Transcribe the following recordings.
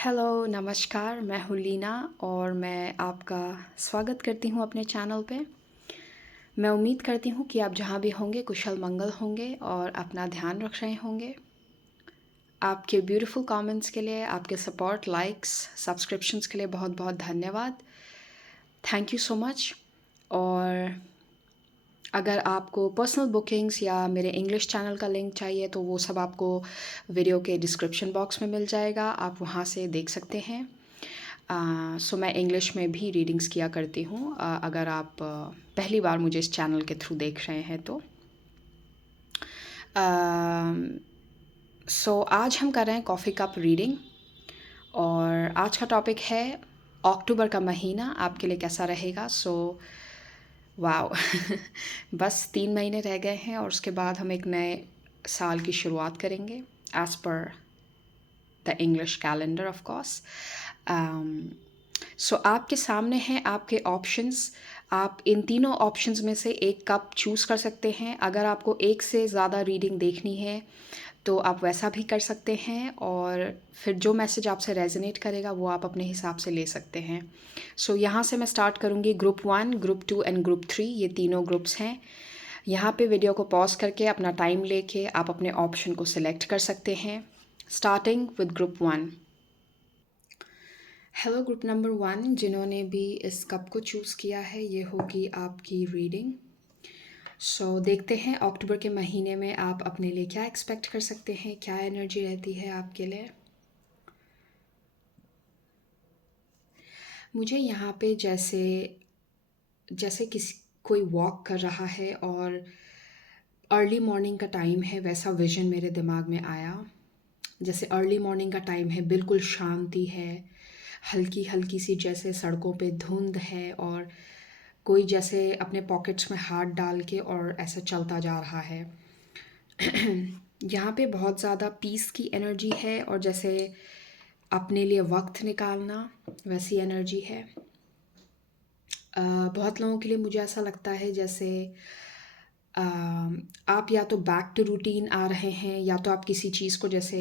Hello, नमस्कार, मैं हूँ लीना और मैं आपका स्वागत करती हूँ अपने चैनल पे। मैं उम्मीद करती हूँ कि आप जहाँ भी होंगे कुशल मंगल होंगे और अपना ध्यान रख रहे होंगे। आपके ब्यूटीफुल कमेंट्स के लिए, आपके सपोर्ट, लाइक्स, सब्सक्रिप्शंस के लिए बहुत-बहुत धन्यवाद। Thank you so much. और अगर आपको पर्सनल बुकिंग्स या मेरे इंग्लिश चैनल का लिंक चाहिए तो वो सब आपको वीडियो के डिस्क्रिप्शन बॉक्स में मिल जाएगा, आप वहाँ से देख सकते हैं। सो मैं इंग्लिश में भी रीडिंग्स किया करती हूँ, अगर आप पहली बार मुझे इस चैनल के थ्रू देख रहे हैं तो। सो आज हम कर रहे हैं कॉफ़ी कप रीडिंग और आज का टॉपिक है अक्टूबर का महीना आपके लिए कैसा रहेगा। सो वाओ बस 3 महीने रह गए हैं और उसके बाद हम एक नए साल की शुरुआत करेंगे as per the English calendar of course. So आपके सामने हैं आपके ऑप्शंस। आप इन तीनों ऑप्शंस में से एक कप चूज़ कर सकते हैं। अगर आपको एक से ज़्यादा रीडिंग देखनी है तो आप वैसा भी कर सकते हैं और फिर जो मैसेज आपसे रेजोनेट करेगा वो आप अपने हिसाब से ले सकते हैं। सो यहाँ से मैं स्टार्ट करूँगी ग्रुप 1, ग्रुप 2 एंड ग्रुप 3, ये तीनों ग्रुप्स हैं। यहाँ पे वीडियो को पॉज करके अपना टाइम लेके आप अपने ऑप्शन को सिलेक्ट कर सकते हैं। Starting with group 1। Hello group number 1, जिन्होंने भी इस कप को चूज़ किया है, ये होगी आपकी रीडिंग। देखते हैं अक्टूबर के महीने में आप अपने लिए क्या एक्सपेक्ट कर सकते हैं, क्या एनर्जी रहती है आपके लिए। मुझे यहाँ पे जैसे जैसे किसी कोई वॉक कर रहा है और अर्ली मॉर्निंग का टाइम है, वैसा विज़न मेरे दिमाग में आया। जैसे अर्ली मॉर्निंग का टाइम है, बिल्कुल शांति है, हल्की हल्की सी जैसे सड़कों पे धुंध है और कोई जैसे अपने पॉकेट्स में हाथ डाल के और ऐसा चलता जा रहा है। यहाँ पे बहुत ज़्यादा पीस की एनर्जी है और जैसे अपने लिए वक्त निकालना, वैसी एनर्जी है। बहुत लोगों के लिए मुझे ऐसा लगता है जैसे अ, आप या तो बैक टू रूटीन आ रहे हैं या तो आप किसी चीज़ को जैसे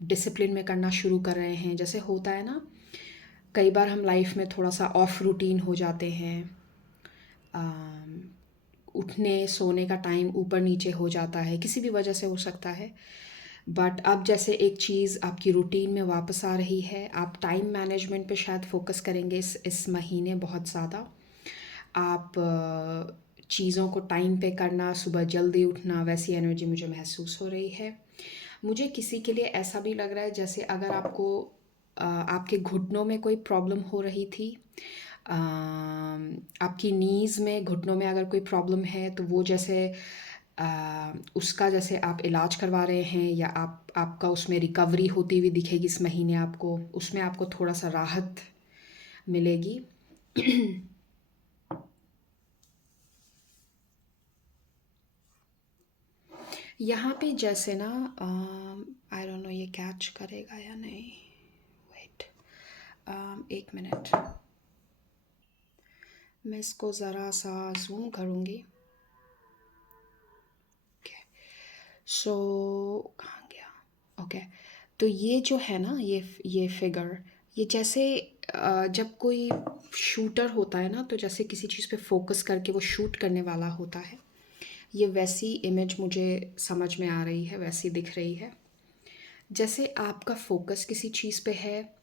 डिसिप्लिन में करना शुरू कर रहे हैं। जैसे होता है ना, कई बार हम लाइफ में थोड़ा सा ऑफ रूटीन हो जाते हैं। अम, उठने सोने का टाइम ऊपर नीचे हो जाता है, किसी भी वजह से हो सकता है। बट अब जैसे एक चीज़ आपकी रूटीन में वापस आ रही है, आप टाइम मैनेजमेंट पे शायद फोकस करेंगे इस महीने बहुत ज़्यादा। आप चीज़ों को टाइम पे करना, सुबह जल्दी उठना, वैसी एनर्जी मुझे महसूस हो रही है। मुझे किसी के लिए ऐसा भी लग रहा है जैसे अगर आपको आपके घुटनों में कोई प्रॉब्लम हो रही थी, आपकी नीज़ में, घुटनों में अगर कोई प्रॉब्लम है तो वो जैसे उसका जैसे आप इलाज करवा रहे हैं या आपका उसमें रिकवरी होती हुई दिखेगी इस महीने आपको, उसमें आपको थोड़ा सा राहत मिलेगी। यहाँ पे जैसे ना, आई डोंट नो ये कैच करेगा या नहीं। वेट, एक मिनट, मैं इसको ज़रा सा जूम करूँगी। ओके, सो कहाँ गया। ओके, तो ये जो है ना, ये फिगर, ये जैसे जब कोई शूटर होता है ना, तो जैसे किसी चीज़ पे फोकस करके वो शूट करने वाला होता है, ये वैसी इमेज मुझे समझ में आ रही है, वैसी दिख रही है। जैसे आपका फोकस किसी चीज़ पे है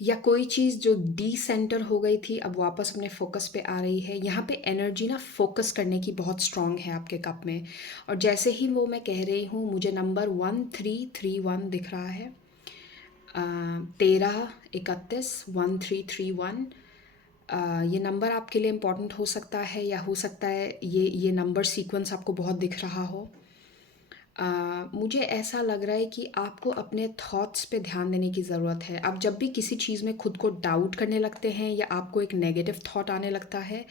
या कोई चीज़ जो डिसेंटर हो गई थी अब वापस अपने फोकस पे आ रही है। यहाँ पे एनर्जी ना फोकस करने की बहुत स्ट्रांग है आपके कप में। और जैसे ही वो मैं कह रही हूँ, मुझे नंबर 1331 दिख रहा है। 1331 ये नंबर आपके लिए इम्पोर्टेंट हो सकता है या हो सकता है ये नंबर सीक्वेंस आपको बहुत दिख रहा हो। मुझे ऐसा लग रहा है कि आपको अपने थॉट्स पे ध्यान देने की ज़रूरत है। आप जब भी किसी चीज़ में खुद को डाउट करने लगते हैं या आपको एक नेगेटिव थॉट आने लगता है,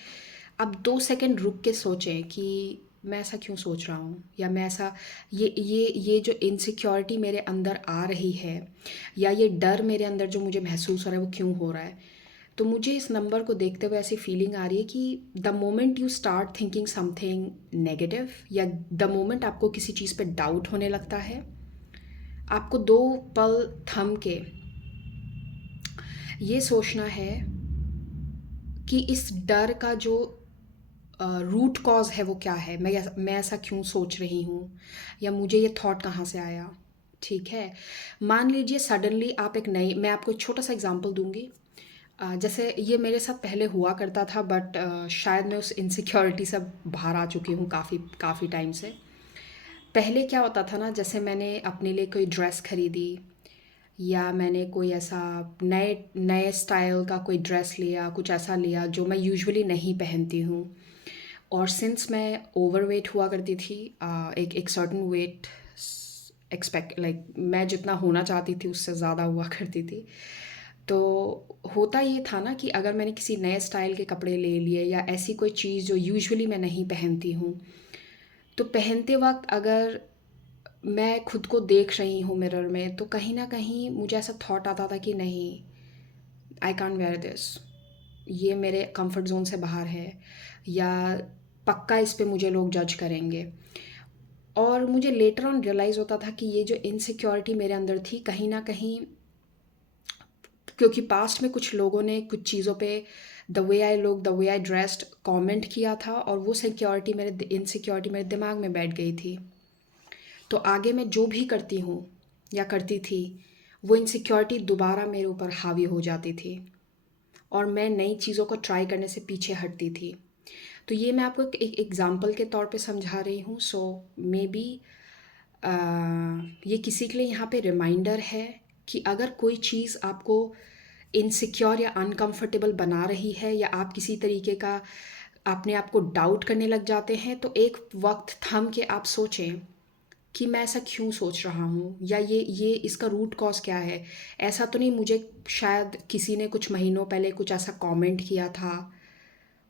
आप 2 सेकंड रुक के सोचें कि मैं ऐसा क्यों सोच रहा हूँ, या मैं ऐसा, ये जो इनसिक्योरिटी मेरे अंदर आ रही है या ये डर मेरे अंदर जो मुझे महसूस हो रहा है वो क्यों हो रहा है। तो मुझे इस नंबर को देखते हुए ऐसी फीलिंग आ रही है कि the moment you start thinking something negative या द मोमेंट आपको किसी चीज़ पे डाउट होने लगता है, आपको 2 पल थम के ये सोचना है कि इस डर का जो रूट कॉज़ है वो क्या है? मैं ऐसा क्यों सोच रही हूँ? या मुझे ये थॉट कहाँ से आया? ठीक है? मान लीजिए सडनली आप एक नई मैं आपको एक छोटा-सा एग्ज़ाम्पल दूँगी। जैसे ये मेरे साथ पहले हुआ करता था, बट शायद मैं उस इनसिक्योरिटी से अब बाहर आ चुकी हूँ काफ़ी काफ़ी टाइम से। पहले क्या होता था ना, जैसे मैंने अपने लिए कोई ड्रेस खरीदी या मैंने कोई ऐसा नए नए स्टाइल का कोई ड्रेस लिया, कुछ ऐसा लिया जो मैं यूजुअली नहीं पहनती हूँ। और सिंस मैं ओवरवेट हुआ करती थी, एक एक सर्टेन वेट एक्सपेक्ट लाइक मैं जितना होना चाहती थी उससे ज़्यादा हुआ करती थी। तो होता ये था ना कि अगर मैंने किसी नए स्टाइल के कपड़े ले लिए या ऐसी कोई चीज़ जो यूजुअली मैं नहीं पहनती हूँ, तो पहनते वक़्त अगर मैं खुद को देख रही हूँ मिरर में, तो कहीं न कहीं मुझे ऐसा थॉट आता था कि नहीं, आई कांट वेयर दिस, ये मेरे कंफर्ट ज़ोन से बाहर है, या पक्का इस पे मुझे लोग जज करेंगे। और मुझे लेटर ऑन रियलाइज़ होता था कि ये जो इनसिक्योरिटी मेरे अंदर थी, कहीं न कहीं क्योंकि पास्ट में कुछ लोगों ने कुछ चीज़ों पे the way I look, the way I dressed comment किया था, और वो इनसिक्योरिटी मेरे दिमाग में बैठ गई थी। तो आगे मैं जो भी करती हूँ या करती थी, वो इनसिक्योरिटी दोबारा मेरे ऊपर हावी हो जाती थी और मैं नई चीज़ों को ट्राई करने से पीछे हटती थी। तो ये मैं आपको एक एग्ज़ाम्पल के तौर पे समझा रही हूँ। सो मे बी ये किसी के लिए यहाँ पे रिमाइंडर है कि अगर कोई चीज़ आपको इनसिक्योर या अनकंफर्टेबल बना रही है, या आप किसी तरीके का अपने आप को डाउट करने लग जाते हैं, तो एक वक्त थम के आप सोचें कि मैं ऐसा क्यों सोच रहा हूँ, या ये इसका रूट कॉज़ क्या है। ऐसा तो नहीं मुझे शायद किसी ने कुछ महीनों पहले कुछ ऐसा कमेंट किया था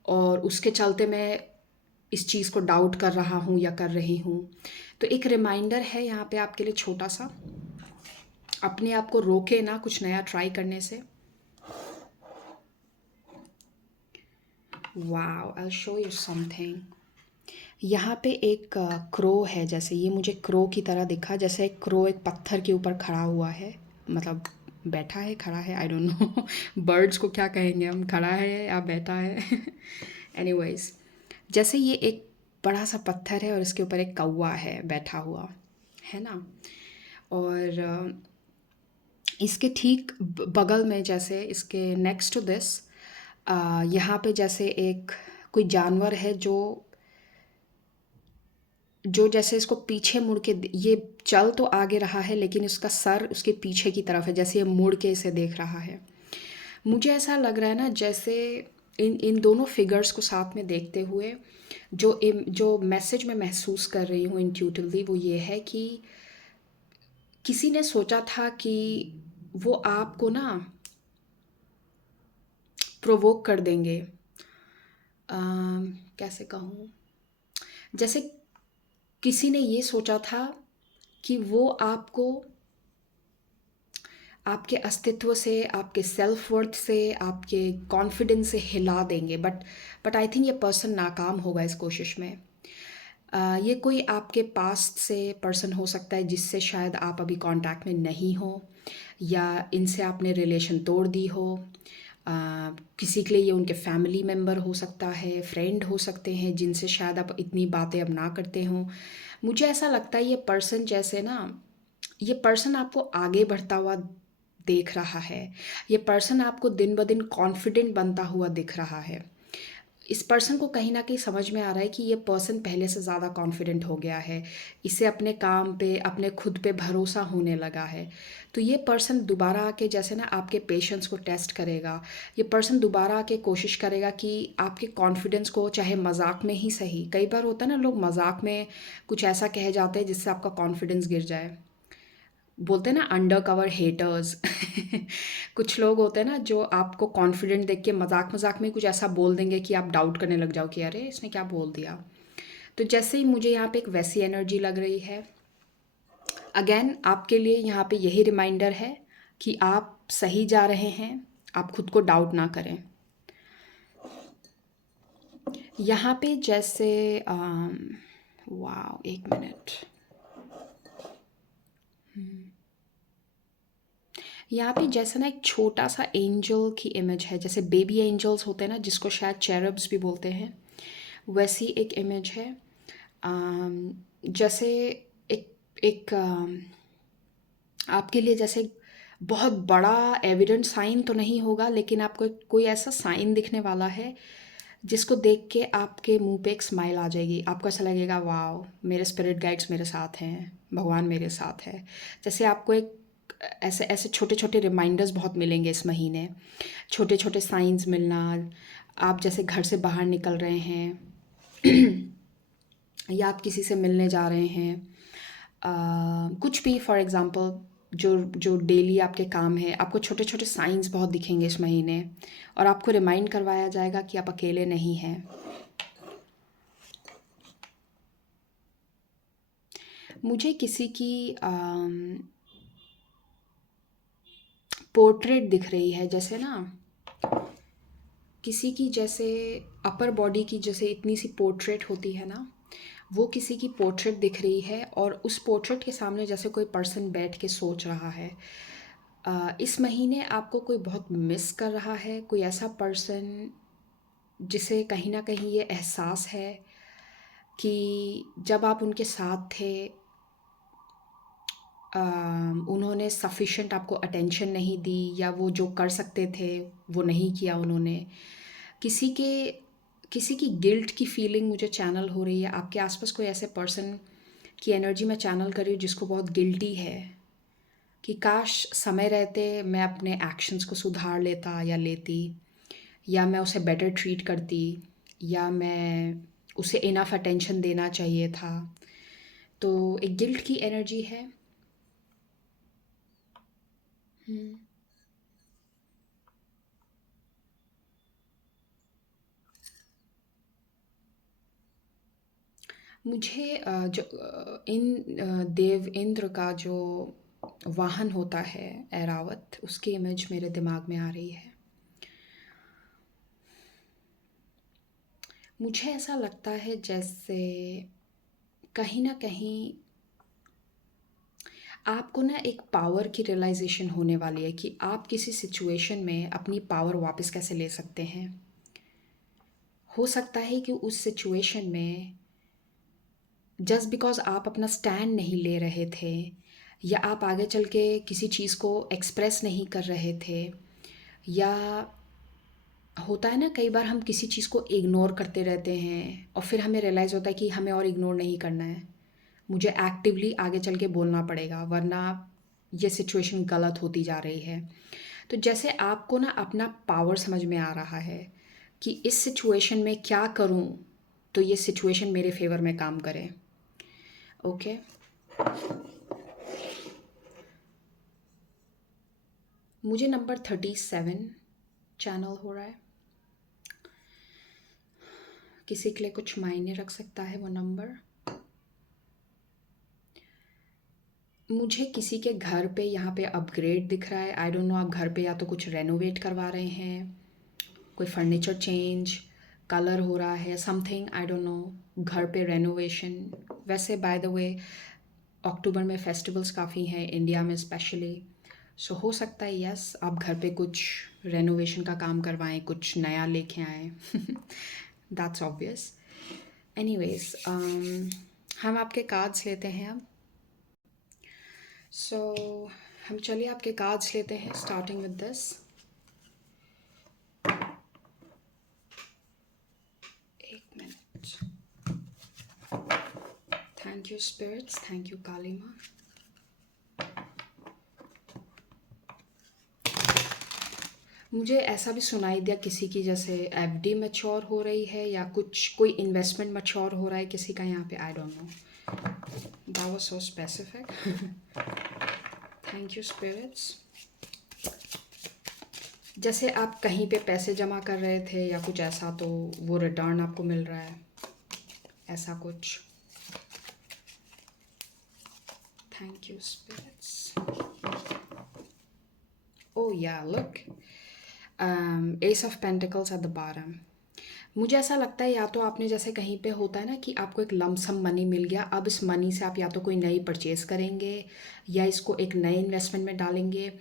और उसके चलते मैं इस चीज़ को डाउट कर रहा हूँ या कर रही हूँ। तो एक रिमाइंडर है यहाँ पे आपके लिए छोटा सा, अपने आप को रोके ना कुछ नया ट्राई करने से। Wow, I will show you something. यहाँ पे एक क्रो है, जैसे ये मुझे क्रो की तरह दिखा, जैसे एक क्रो एक पत्थर के ऊपर खड़ा हुआ है, मतलब बैठा है, खड़ा है, आई डोंट नो बर्ड्स को क्या कहेंगे हम, खड़ा है या बैठा है एनीवेज, जैसे ये एक बड़ा सा पत्थर है और इसके ऊपर एक कौवा है बैठा हुआ, है ना। और इसके ठीक बगल में, जैसे इसके नेक्स्ट टू दिस, यहाँ पे जैसे एक कोई जानवर है जो जो जैसे इसको पीछे मुड़ के ये चल तो आगे रहा है, लेकिन उसका सर उसके पीछे की तरफ है, जैसे ये मुड़ के इसे देख रहा है। मुझे ऐसा लग रहा है ना, जैसे इन इन दोनों फिगर्स को साथ में देखते हुए जो मैसेज मैं महसूस कर रही हूँ इंट्यूटिवली, वो ये है कि किसी ने सोचा था कि वो आपको ना प्रोवोक कर देंगे। कैसे कहूँ, जैसे किसी ने ये सोचा था कि वो आपको आपके अस्तित्व से, आपके सेल्फ वर्थ से, आपके कॉन्फिडेंस से हिला देंगे, बट आई थिंक ये पर्सन नाकाम होगा इस कोशिश में। ये कोई आपके पास्ट से पर्सन हो सकता है जिससे शायद आप अभी कांटेक्ट में नहीं हो, या इनसे आपने रिलेशन तोड़ दी हो। अ, किसी के लिए ये उनके फैमिली मेम्बर हो सकता है, फ्रेंड हो सकते हैं जिनसे शायद आप इतनी बातें अब ना करते हो। मुझे ऐसा लगता है ये पर्सन जैसे ना, ये पर्सन आपको आगे बढ़ता हुआ देख रहा है। ये पर्सन आपको दिन ब दिन कॉन्फिडेंट बनता हुआ दिख रहा है। इस पर्सन को कहीं न कहीं समझ में आ रहा है कि ये पर्सन पहले से ज़्यादा कॉन्फिडेंट हो गया है। इसे अपने काम पे, अपने खुद पे भरोसा होने लगा है। तो ये पर्सन दोबारा आके जैसे ना आपके पेशेंस को टेस्ट करेगा। ये पर्सन दोबारा आके कोशिश करेगा कि आपके कॉन्फिडेंस को, चाहे मज़ाक में ही सही, कई बार होता है ना लोग मज़ाक में कुछ ऐसा कह जाते हैं जिससे आपका कॉन्फिडेंस गिर जाए। बोलते हैं ना अंडर कवर हेटर्स कुछ लोग होते हैं ना जो आपको कॉन्फिडेंट देख के मजाक मजाक में कुछ ऐसा बोल देंगे कि आप डाउट करने लग जाओ कि अरे इसने क्या बोल दिया। तो जैसे ही मुझे यहाँ पे एक वैसी एनर्जी लग रही है। अगेन आपके लिए यहाँ पे यही रिमाइंडर है कि आप सही जा रहे हैं, आप खुद को डाउट ना करें। यहाँ पे जैसे वाओ, एक मिनट। यहाँ पे जैसे ना एक छोटा सा एंजल की इमेज है, जैसे बेबी एंजल्स होते हैं ना, जिसको शायद चेरब्स भी बोलते हैं, वैसी एक इमेज है। जैसे एक एक आपके लिए जैसे बहुत बड़ा एविडेंट साइन तो नहीं होगा, लेकिन आपको कोई ऐसा साइन दिखने वाला है जिसको देख के आपके मुंह पे एक स्माइल आ जाएगी। आपको ऐसा लगेगा, वाओ, मेरे स्पिरिट गाइड्स मेरे साथ हैं, भगवान मेरे साथ है। जैसे आपको एक ऐसे ऐसे छोटे छोटे रिमाइंडर्स बहुत मिलेंगे इस महीने, छोटे छोटे साइंस मिलना। आप जैसे घर से बाहर निकल रहे हैं या आप किसी से मिलने जा रहे हैं, कुछ भी, फॉर एग्ज़ाम्पल जो जो डेली आपके काम है, आपको छोटे छोटे साइंस बहुत दिखेंगे इस महीने, और आपको रिमाइंड करवाया जाएगा कि आप अकेले नहीं हैं। मुझे किसी की पोर्ट्रेट दिख रही है, जैसे ना किसी की जैसे अपर बॉडी की जैसे इतनी सी पोर्ट्रेट होती है ना, वो किसी की पोर्ट्रेट दिख रही है, और उस पोर्ट्रेट के सामने जैसे कोई पर्सन बैठ के सोच रहा है। इस महीने आपको कोई बहुत मिस कर रहा है, कोई ऐसा पर्सन जिसे कहीं ना कहीं ये एहसास है कि जब आप उनके साथ थे, उन्होंने सफिशेंट आपको अटेंशन नहीं दी, या वो जो कर सकते थे वो नहीं किया उन्होंने। किसी के किसी की गिल्ट की फीलिंग मुझे चैनल हो रही है। आपके आसपास कोई ऐसे पर्सन की एनर्जी मैं चैनल कर रही हूँ जिसको बहुत गिल्टी है कि काश समय रहते मैं अपने एक्शंस को सुधार लेता या लेती, या मैं उसे बेटर ट्रीट करती, या मैं उसे इनफ अटेंशन देना चाहिए था। तो एक गिल्ट की एनर्जी है। हम्म। मुझे देव इंद्र का जो वाहन होता है, ऐरावत, उसकी इमेज मेरे दिमाग में आ रही है। मुझे ऐसा लगता है जैसे कहीं ना कहीं आपको ना एक पावर की रियलाइजेशन होने वाली है कि आप किसी सिचुएशन में अपनी पावर वापस कैसे ले सकते हैं। हो सकता है कि उस सिचुएशन में जस्ट बिकॉज़ आप अपना स्टैंड नहीं ले रहे थे, या आप आगे चल के किसी चीज़ को एक्सप्रेस नहीं कर रहे थे, या होता है ना कई बार हम किसी चीज़ को इग्नोर करते रहते हैं और फिर हमें रियलाइज़ होता है कि हमें और इग्नोर नहीं करना है, मुझे एक्टिवली आगे चल के बोलना पड़ेगा, वरना ये सिचुएशन गलत होती जा रही है। तो जैसे आपको ना अपना पावर समझ में आ रहा है कि इस सिचुएशन में क्या करूं तो ये सिचुएशन मेरे फेवर में काम करे। ओके। मुझे नंबर 37 चैनल हो रहा है। किसी के लिए कुछ मायने रख सकता है वो नंबर। मुझे किसी के घर पे यहाँ पे अपग्रेड दिख रहा है। आई डोंट नो, आप घर पे या तो कुछ रेनोवेट करवा रहे हैं, कोई फर्नीचर चेंज, कलर हो रहा है, समथिंग, आई डोंट नो, घर पे रेनोवेशन। वैसे बाय द वे अक्टूबर में फेस्टिवल्स काफ़ी हैं इंडिया में स्पेशली, सो हो सकता है यस आप घर पे कुछ रेनोवेशन का काम करवाएं, कुछ नया लेके आएँ। That's obvious. एनीवेज, हम आपके कार्ड्स लेते हैं अब। सो हम चलिए आपके कार्ड्स लेते हैं, स्टार्टिंग विद दिस। एक minute. Thank you spirits, thank you Kali माँ। मुझे ऐसा भी सुनाई दिया किसी की जैसे एफडी मैच्योर हो रही है, या कुछ कोई इन्वेस्टमेंट मैच्योर हो रहा है किसी का यहाँ पे, I don't know, that was so specific. Thank you spirits. जैसे आप कहीं पे पैसे जमा कर रहे थे या कुछ ऐसा, तो वो रिटर्न आपको मिल रहा है, ऐसा कुछ। Thank you spirits. Oh yeah, look. Ace of Pentacles at the bottom. मुझे ऐसा लगता है या तो आपने जैसे कहीं पे होता है ना कि आपको एक लमसम मनी मिल गया, अब इस मनी से आप या तो कोई नई परचेज़ करेंगे या इसको एक नए इन्वेस्टमेंट में डालेंगे।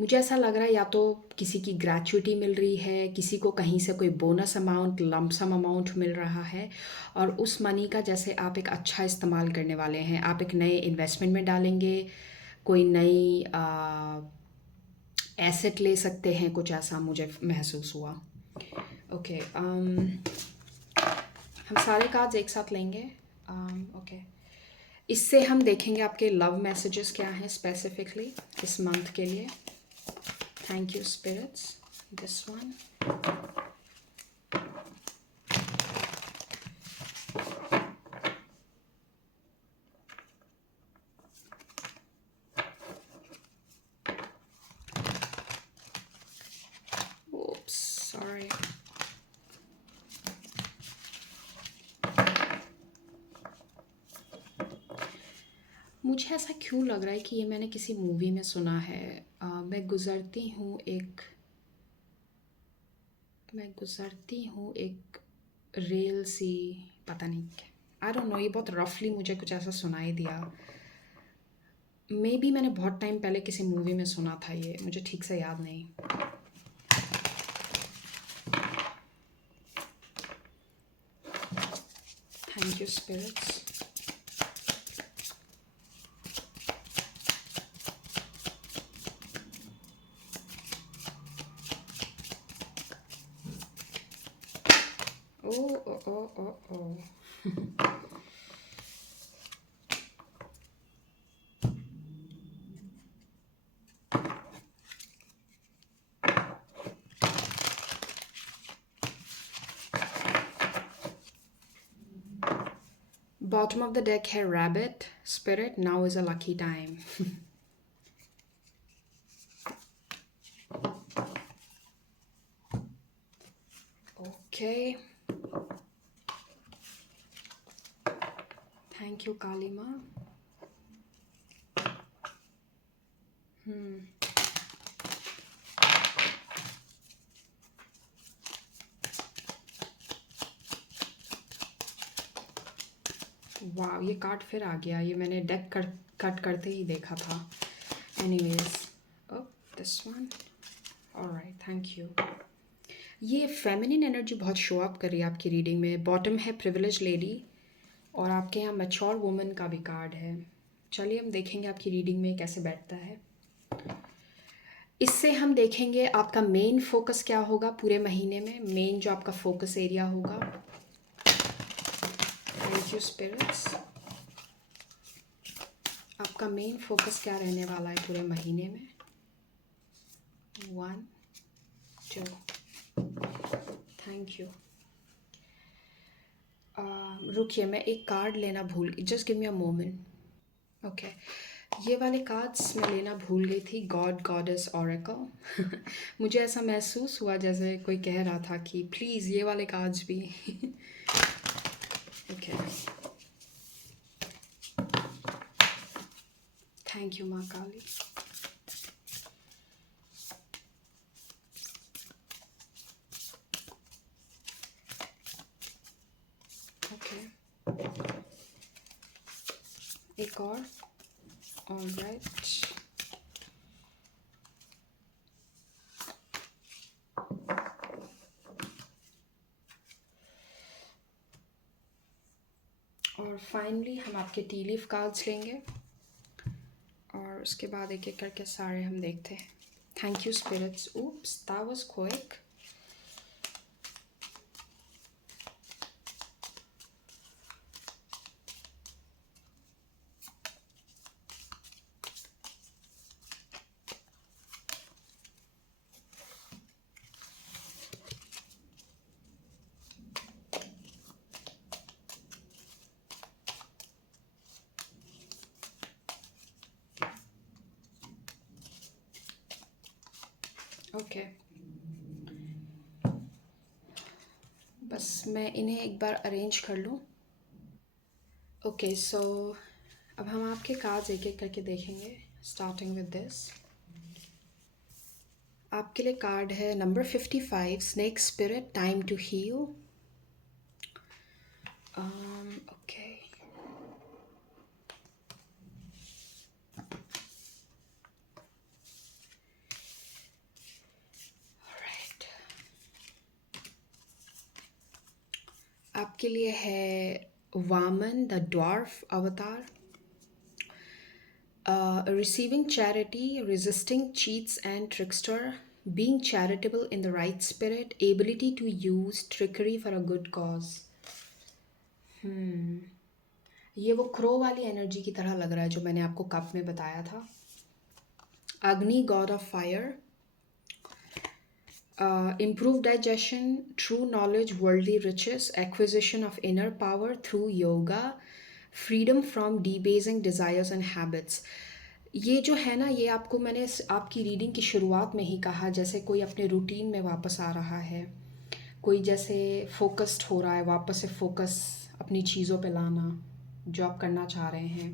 मुझे ऐसा लग रहा है या तो किसी की ग्रेच्युटी मिल रही है, किसी को कहीं से कोई बोनस अमाउंट, लमसम अमाउंट मिल रहा है और उस मनी का जैसे आप एक अच्छा इस्तेमाल करने वाले हैं। आप एक नए इन्वेस्टमेंट में डालेंगे, कोई नई एसेट ले सकते हैं, कुछ ऐसा मुझे महसूस हुआ। ओके, हम सारे कार्ड्स एक साथ लेंगे। ओके, इससे हम देखेंगे आपके लव मैसेजेस क्या हैं स्पेसिफिकली इस मंथ के लिए। Thank you spirits. This one, oops sorry। मुझे ऐसा क्यों लग रहा है कि ये मैंने किसी मूवी में सुना है। मैं गुज़रती हूँ एक रेल सी, पता नहीं क्या, आई डोंट नो, ये बहुत रफली मुझे कुछ ऐसा सुनाई दिया। मे बी मैंने बहुत टाइम पहले किसी मूवी में सुना था, ये मुझे ठीक से याद नहीं। Thank you spirits. Oh oh oh oh oh Bottom of the deck है rabbit spirit, now is a lucky time। Okay, thank you काली माँ। वाह, ये कार्ड फिर आ गया, ये मैंने डेक कट करते ही देखा था। Anyways, oh this one, alright, thank you. ये फेमिनिन एनर्जी बहुत शो अप कर रही है आपकी रीडिंग में। बॉटम है प्रिविलेज लेडी और आपके यहाँ मैच्योर वुमन का भी कार्ड है। चलिए हम देखेंगे आपकी रीडिंग में कैसे बैठता है। इससे हम देखेंगे आपका मेन फोकस क्या होगा पूरे महीने में, मेन जो आपका फोकस एरिया होगा। Thank you spirits. आपका मेन फोकस क्या रहने वाला है पूरे महीने में। 1 2, थैंक यू। रुकिए, मैं एक कार्ड लेना भूल गई, just give me a moment. Okay, ये वाले कार्ड्स मैं लेना भूल गई थी, गॉड गॉडेस ऑरेकल। मुझे ऐसा महसूस हुआ जैसे कोई कह रहा था कि प्लीज़ ये वाले कार्ड्स भी। Okay, thank you Maa Kali. Okay, एक और, ऑलराइट। और फाइनली हम आपके टी लीफ कार्ड्स लेंगे और उसके बाद एक एक करके सारे हम देखते हैं। Thank you spirits. oops that was quick। Okay, बस मैं इन्हें एक बार अरेंज कर लूँ। ओके, सो अब हम आपके कार्ड्स एक एक करके देखेंगे, स्टार्टिंग विद दिस। आपके लिए कार्ड है number 55, snake spirit, time to heal. Okay, right. आपके लिए है Vamana the dwarf avatar. Receiving charity, resisting cheats and trickster, being charitable in the right spirit, ability to use trickery for a good cause. ये वो crow वाली energy की तरह लग रहा है जो मैंने आपको कप में बताया था। अग्नि, God of fire. Improved digestion, true knowledge, worldly riches, acquisition of inner power through yoga, freedom from debasing desires and habits. ये जो है ना, ये आपको मैंने आपकी रीडिंग की शुरुआत में ही कहा, जैसे कोई अपने रूटीन में वापस आ रहा है, कोई जैसे फोकस्ड हो रहा है, वापस से फोकस अपनी चीज़ों पे लाना जो आप करना चाह रहे हैं।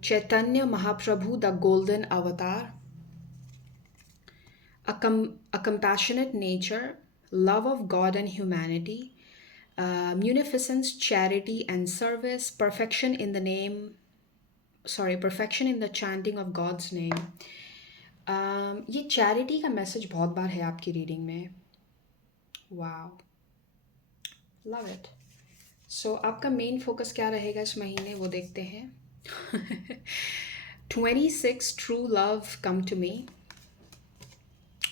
चैतन्य महाप्रभु द गोल्डन अवतार। A compassionate nature, love of God and humanity, munificence, charity and service, perfection in the chanting of God's name. ये चैरिटी का मैसेज बहुत बार है आपकी रीडिंग में। Wow, love it. सो आपका मेन फोकस क्या रहेगा इस महीने, वो देखते हैं। 26 true love come to me.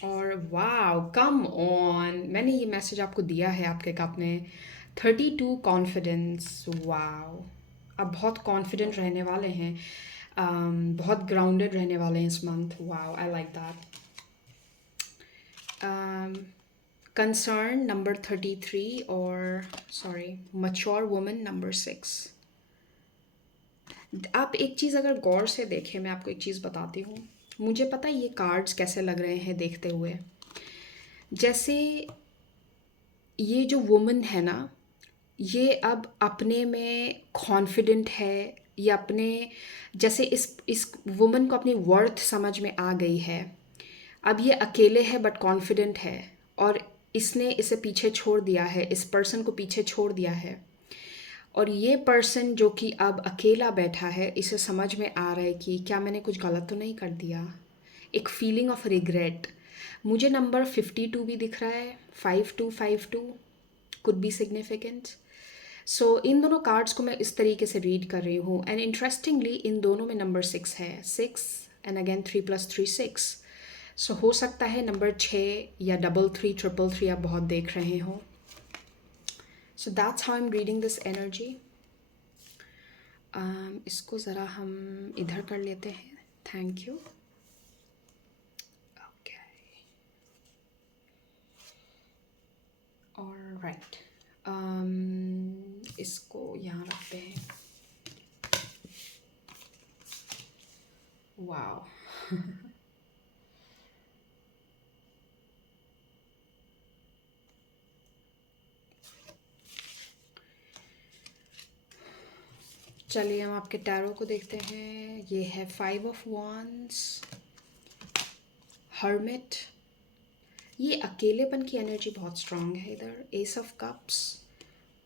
और वाओ, कम ऑन, मैंने ये मैसेज आपको दिया है आपके कप में। 32 कॉन्फिडेंस। वाओ, आप बहुत कॉन्फिडेंट रहने वाले हैं, बहुत ग्राउंडेड रहने वाले हैं इस month. Wow, I like that. Concern number 33 और मच्योर वुमन नंबर 6। आप एक चीज़ अगर गौर से देखें, मैं आपको एक चीज़ बताती हूँ। मुझे पता है ये कार्ड्स कैसे लग रहे हैं देखते हुए। जैसे ये जो वुमन है ना, ये अब अपने में कॉन्फिडेंट है, ये अपने जैसे इस वुमन को अपनी वर्थ समझ में आ गई है। अब ये अकेले है बट कॉन्फिडेंट है, और इसने इसे पीछे छोड़ दिया है, इस पर्सन को पीछे छोड़ दिया है। और ये पर्सन जो कि अब अकेला बैठा है, इसे समझ में आ रहा है कि क्या मैंने कुछ गलत तो नहीं कर दिया। एक फीलिंग ऑफ रिग्रेट। मुझे नंबर 52 भी दिख रहा है, 5252 कुड बी सिग्निफिकेंट। सो इन दोनों कार्ड्स को मैं इस तरीके से रीड कर रही हूँ, एंड इंटरेस्टिंगली इन दोनों में नंबर 6 है। 6 एंड अगेन 3 + 3 6। सो हो सकता है नंबर 6 या 33 333 आप बहुत देख रहे हो। So that's how I am reading this energy. इसको ज़रा हम इधर कर लेते हैं। Thank you. ओके, और राइट, इसको यहाँ रखते हैं। वाओ। चलिए हम आपके टैरो को देखते हैं। ये है 5 ऑफ wands, हर्मिट। ये अकेलेपन की एनर्जी बहुत स्ट्रांग है इधर। S of cups.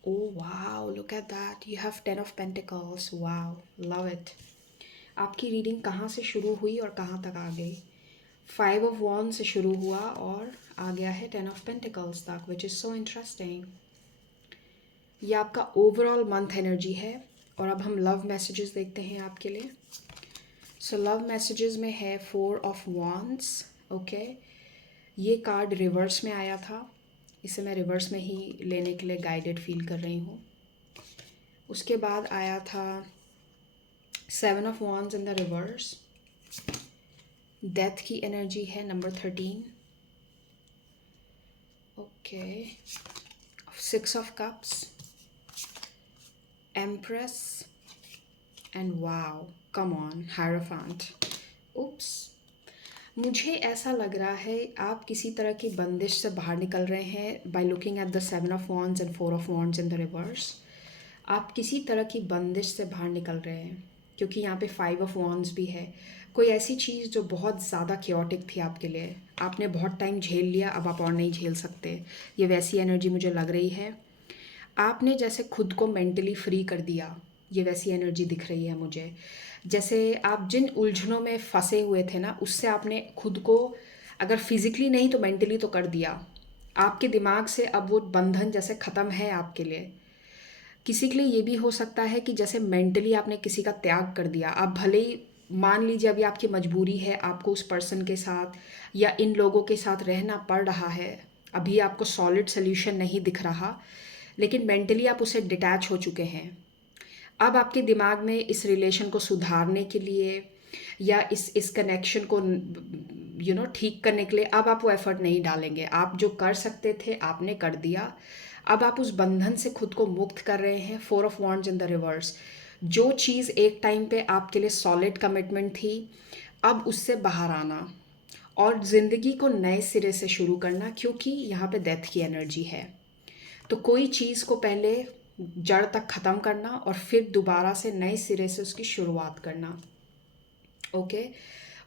Oh wow, look at that, you have 10 of pentacles. Wow, love it. आपकी रीडिंग कहाँ से शुरू हुई और कहाँ तक आ गई? 5 ऑफ wands से शुरू हुआ और आ गया है 10 ऑफ पेंटिकल्स तक, विच इज़ सो इंटरेस्टिंग। ये आपका ओवरऑल मंथ एनर्जी है। और अब हम लव मैसेजेस देखते हैं आपके लिए। सो लव मैसेजेस में है 4 ऑफ wands। ओके, ये कार्ड रिवर्स में आया था, इसे मैं रिवर्स में ही लेने के लिए गाइडेड फील कर रही हूँ। उसके बाद आया था 7 of wands in the reverse. Death की एनर्जी है number 13। Okay, 6 of cups, empress, and wow, come on, hierophant. Oops, मुझे ऐसा लग रहा है आप किसी तरह की बंदिश से बाहर निकल रहे हैं by looking at the 7 of wands and 4 of wands in the reverse. आप किसी तरह की बंदिश से बाहर निकल रहे हैं, क्योंकि यहाँ पे 5 ऑफ wands भी है। कोई ऐसी चीज़ जो बहुत ज़्यादा क्योटिक थी आपके लिए, आपने बहुत टाइम झेल लिया, अब आप और नहीं झेल सकते। ये वैसी एनर्जी मुझे लग रही है। आपने जैसे खुद को मेंटली फ्री कर दिया, ये वैसी एनर्जी दिख रही है मुझे। जैसे आप जिन उलझनों में फंसे हुए थे ना, उससे आपने खुद को अगर फिजिकली नहीं तो मेंटली तो कर दिया। आपके दिमाग से अब वो बंधन जैसे ख़त्म है आपके लिए। किसी के लिए ये भी हो सकता है कि जैसे मेंटली आपने किसी का त्याग कर दिया। आप भले ही मान लीजिए अभी आपकी मजबूरी है, आपको उस पर्सन के साथ या इन लोगों के साथ रहना पड़ रहा है, अभी आपको सॉलिड सोल्यूशन नहीं दिख रहा, लेकिन मेंटली आप उससे डिटैच हो चुके हैं। अब आपके दिमाग में इस रिलेशन को सुधारने के लिए या इस कनेक्शन को ठीक करने के लिए अब आप वो एफर्ट नहीं डालेंगे। आप जो कर सकते थे आपने कर दिया। अब आप उस बंधन से खुद को मुक्त कर रहे हैं। Four of wands in the reverse. जो चीज़ एक टाइम पे आपके लिए सॉलिड कमिटमेंट थी, अब उससे बाहर आना और ज़िंदगी को नए सिरे से शुरू करना, क्योंकि यहाँ पे डेथ की एनर्जी है। तो कोई चीज़ को पहले जड़ तक ख़त्म करना और फिर दोबारा से नए सिरे से उसकी शुरुआत करना। ओके।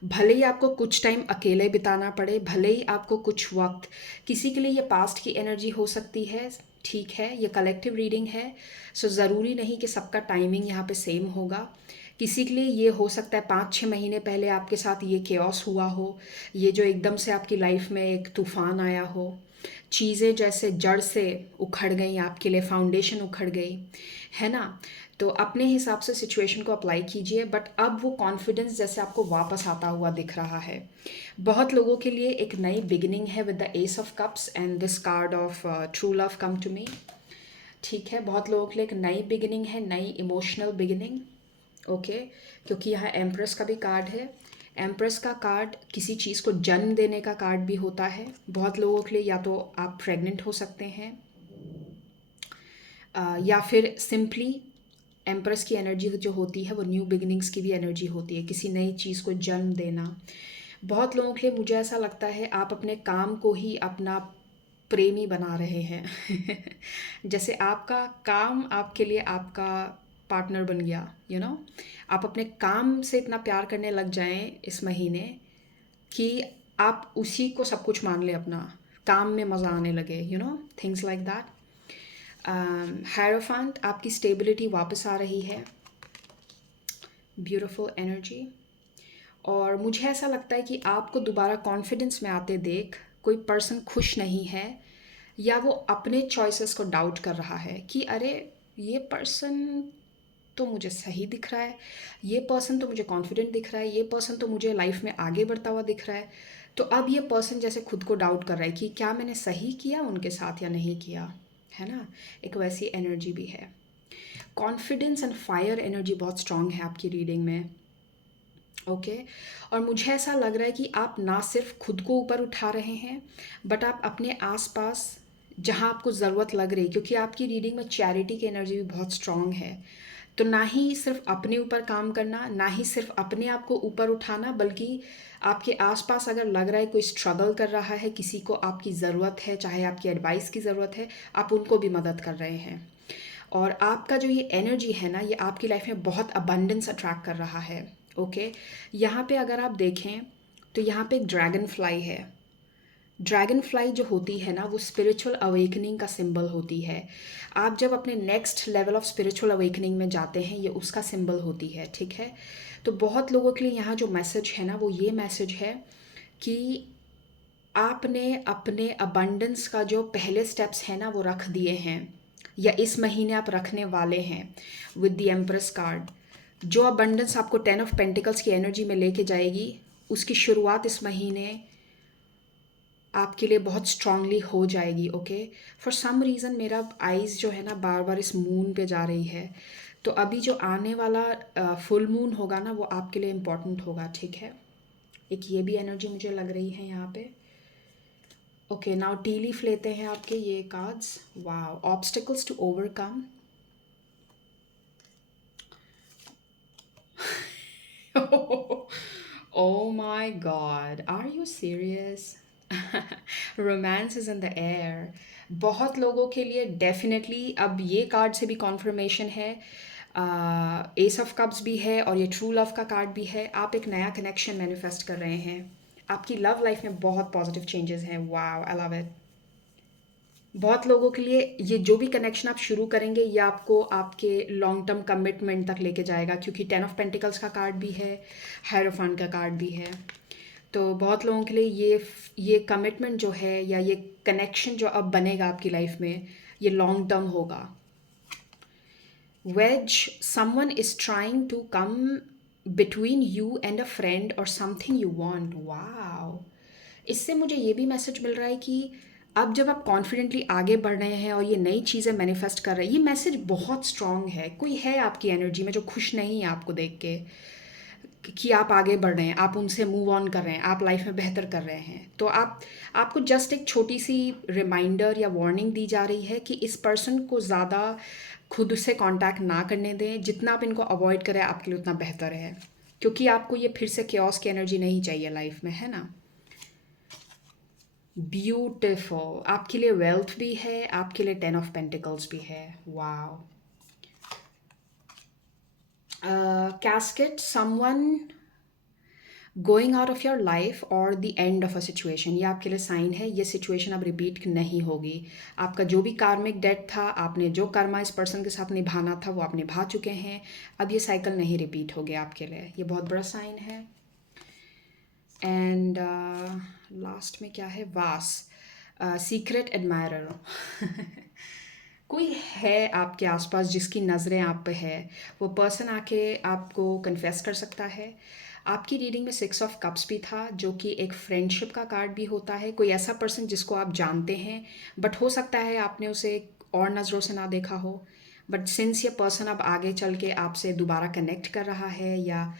भले ही आपको कुछ टाइम अकेले बिताना पड़े, भले ही आपको कुछ वक्त, किसी के लिए ये पास्ट की एनर्जी हो सकती है, ठीक है, ये कलेक्टिव रीडिंग है, सो ज़रूरी नहीं कि सबका टाइमिंग यहाँ पे सेम होगा। किसी के लिए ये हो सकता है 5-6 महीने पहले आपके साथ ये केओस हुआ हो, ये जो एकदम से आपकी लाइफ में एक तूफान आया हो, चीज़ें जैसे जड़ से उखड़ गई, आपके लिए फाउंडेशन उखड़ गई, है ना। तो अपने हिसाब से सिचुएशन को अप्लाई कीजिए, बट अब वो कॉन्फिडेंस जैसे आपको वापस आता हुआ दिख रहा है। बहुत लोगों के लिए एक नई बिगिनिंग है with the ace of cups and this card of true love come to me. ठीक है, बहुत लोगों के लिए एक नई बिगिनिंग है, नई इमोशनल बिगिनिंग। ओके, क्योंकि यहाँ एम्प्रेस का भी कार्ड है। एम्प्रेस का कार्ड किसी चीज़ को जन्म देने का कार्ड भी होता है। बहुत लोगों के लिए या तो आप प्रेग्नेंट हो सकते हैं, या फिर सिंपली एम्प्रेस की एनर्जी जो होती है वो न्यू बिगिनिंग्स की भी एनर्जी होती है, किसी नई चीज़ को जन्म देना। बहुत लोगों के लिए मुझे ऐसा लगता है आप अपने काम को ही अपना प्रेमी बना रहे हैं। जैसे आपका काम आपके लिए आपका पार्टनर बन गया, आप अपने काम से इतना प्यार करने लग जाएं इस महीने कि आप उसी को सब कुछ मान लें, अपना काम में मज़ा आने लगे, थिंग्स लाइक दैट। हायरोफेंट, आपकी स्टेबिलिटी वापस आ रही है, ब्यूटीफुल एनर्जी। और मुझे ऐसा लगता है कि आपको दोबारा कॉन्फिडेंस में आते देख कोई पर्सन खुश नहीं है, या वो अपने चॉइसेस को डाउट कर रहा है कि अरे ये पर्सन तो मुझे सही दिख रहा है, ये पर्सन तो मुझे कॉन्फिडेंट दिख रहा है, ये पर्सन तो मुझे लाइफ में आगे बढ़ता हुआ दिख रहा है। तो अब ये पर्सन जैसे खुद को डाउट कर रहा है कि क्या मैंने सही किया उनके साथ या नहीं किया, है ना। एक वैसी एनर्जी भी है। कॉन्फिडेंस एंड फायर एनर्जी बहुत स्ट्रांग है आपकी रीडिंग में। ओके। और मुझे ऐसा लग रहा है कि आप ना सिर्फ खुद को ऊपर उठा रहे हैं, बट आप अपने आसपास जहाँ आपको ज़रूरत लग रही, क्योंकि आपकी रीडिंग में चैरिटी की एनर्जी भी बहुत स्ट्रांग है। तो ना ही सिर्फ अपने ऊपर काम करना, ना ही सिर्फ अपने आप को ऊपर उठाना, बल्कि आपके आसपास अगर लग रहा है कोई स्ट्रगल कर रहा है, किसी को आपकी ज़रूरत है, चाहे आपकी एडवाइस की ज़रूरत है, आप उनको भी मदद कर रहे हैं। और आपका जो ये एनर्जी है ना, ये आपकी लाइफ में बहुत अबंडेंस अट्रैक्ट कर रहा है। ओके। यहाँ पे अगर आप देखें तो यहाँ पे एक ड्रैगन फ्लाई है। ड्रैगन फ्लाई जो होती है ना, वो स्पिरिचुअल अवेकनिंग का सिंबल होती है। आप जब अपने next level of spiritual awakening में जाते हैं, ये उसका सिंबल होती है, ठीक है। तो बहुत लोगों के लिए यहाँ जो मैसेज है ना, वो ये मैसेज है कि आपने अपने अबंडेंस का जो पहले स्टेप्स हैं ना वो रख दिए हैं, या इस महीने आप रखने वाले हैं विद द एम्प्रेस कार्ड। जो अबंडेंस आपको 10 ऑफ पेंटिकल्स की एनर्जी में लेके जाएगी, उसकी शुरुआत इस महीने आपके लिए बहुत स्ट्रांगली हो जाएगी। ओके। फॉर सम रीज़न मेरा आइज़ जो है ना बार बार इस मून पे जा रही है। तो अभी जो आने वाला फुल मून होगा ना, वो आपके लिए इम्पॉर्टेंट होगा, ठीक है। एक ये भी एनर्जी मुझे लग रही है यहाँ पे। ओके, नाउ टी लीफ लेते हैं आपके ये cards. Wow, obstacles to overcome. Oh my God, are you serious? Romance is in the air. बहुत लोगों के लिए डेफिनेटली अब ये कार्ड से भी कॉन्फर्मेशन है, एस ऑफ कप्स भी है और ये ट्रू लव का कार्ड भी है। आप एक नया कनेक्शन मैनिफेस्ट कर रहे हैं। आपकी लव लाइफ में बहुत पॉजिटिव चेंजेस हैं। Wow, I love it. बहुत लोगों के लिए ये जो भी कनेक्शन आप शुरू करेंगे ये आपको आपके लॉन्ग टर्म कमिटमेंट तक लेके जाएगा, क्योंकि 10 ऑफ पेंटिकल्स का कार्ड भी है, हायरोफांट का कार्ड भी है। तो बहुत लोगों के लिए ये कमिटमेंट जो है या ये कनेक्शन जो अब बनेगा आपकी लाइफ में, ये लॉन्ग टर्म होगा। Wedge, someone is trying to come between you and a friend or something you want. Wow. इससे मुझे ये भी मैसेज मिल रहा है कि अब जब आप कॉन्फिडेंटली आगे बढ़ रहे हैं और ये नई चीज़ें मैनिफेस्ट कर रहे हैं, ये मैसेज बहुत स्ट्रांग है। कोई है आपकी एनर्जी में जो खुश नहीं है आपको देख के कि आप आगे बढ़ रहे हैं, आप उनसे मूव ऑन कर रहे हैं, आप लाइफ में बेहतर कर रहे हैं। तो आपको जस्ट एक छोटी सी रिमाइंडर या वार्निंग दी जा रही है कि इस पर्सन को ज़्यादा खुद से कांटेक्ट ना करने दें। जितना आप इनको अवॉइड करें आपके लिए उतना बेहतर है, क्योंकि आपको ये फिर से केओस की एनर्जी नहीं चाहिए लाइफ में, है ना। ब्यूटिफुल, आपके लिए वेल्थ भी है, आपके लिए 10 ऑफ पेंटिकल्स भी है। Wow. Casket, someone going out of your life और the end of a situation, ये आपके लिए साइन है। ये सिचुएशन अब रिपीट नहीं होगी। आपका जो भी कार्मिक डेट था, आपने जो कर्मा इस पर्सन के साथ निभाना था वो आप निभा चुके हैं। अब ये साइकिल नहीं रिपीट हो गया आपके लिए, ये बहुत बड़ा साइन है। एंड लास्ट में क्या है, वास, सीक्रेट एडमायरर। कोई है आपके आसपास जिसकी नज़रें आप पे है, वो पर्सन आके आपको कन्फेस कर सकता है। आपकी रीडिंग में 6 ऑफ कप्स भी था, जो कि एक फ्रेंडशिप का कार्ड भी होता है। कोई ऐसा पर्सन जिसको आप जानते हैं, बट हो सकता है आपने उसे और नज़रों से ना देखा हो, बट सिंस ये पर्सन अब आगे चल के आपसे दोबारा कनेक्ट कर रहा है या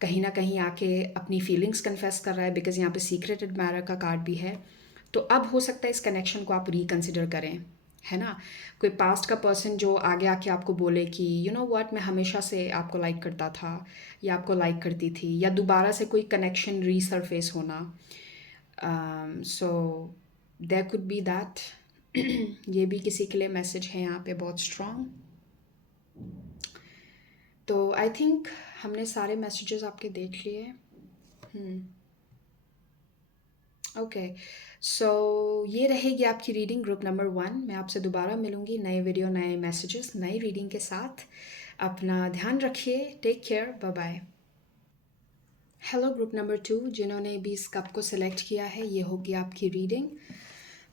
कहीं ना कहीं आके अपनी फीलिंग्स कन्फेस कर रहा है, बिकॉज यहाँ पे सीक्रेट एडमायरर का कार्ड भी है, तो अब हो सकता है इस कनेक्शन को आप रिकन्सिडर करें, है ना। कोई पास्ट का पर्सन जो आगे आके आपको बोले कि यू नो व्हाट, मैं हमेशा से आपको लाइक करता था या आपको लाइक करती थी, या दोबारा से कोई कनेक्शन रीसरफेस होना। So there could be that. ये भी किसी के लिए मैसेज है यहाँ पे बहुत स्ट्रॉन्ग। तो आई थिंक हमने सारे मैसेजेस आपके देख लिए। ओके, सो ये रहेगी आपकी रीडिंग ग्रुप नंबर 1। मैं आपसे दोबारा मिलूँगी नए वीडियो, नए मैसेजेस, नई रीडिंग के साथ। अपना ध्यान रखिए, take care, bye bye. Hello group number 2, जिन्होंने भी इस कप को सिलेक्ट किया है, ये होगी आपकी रीडिंग।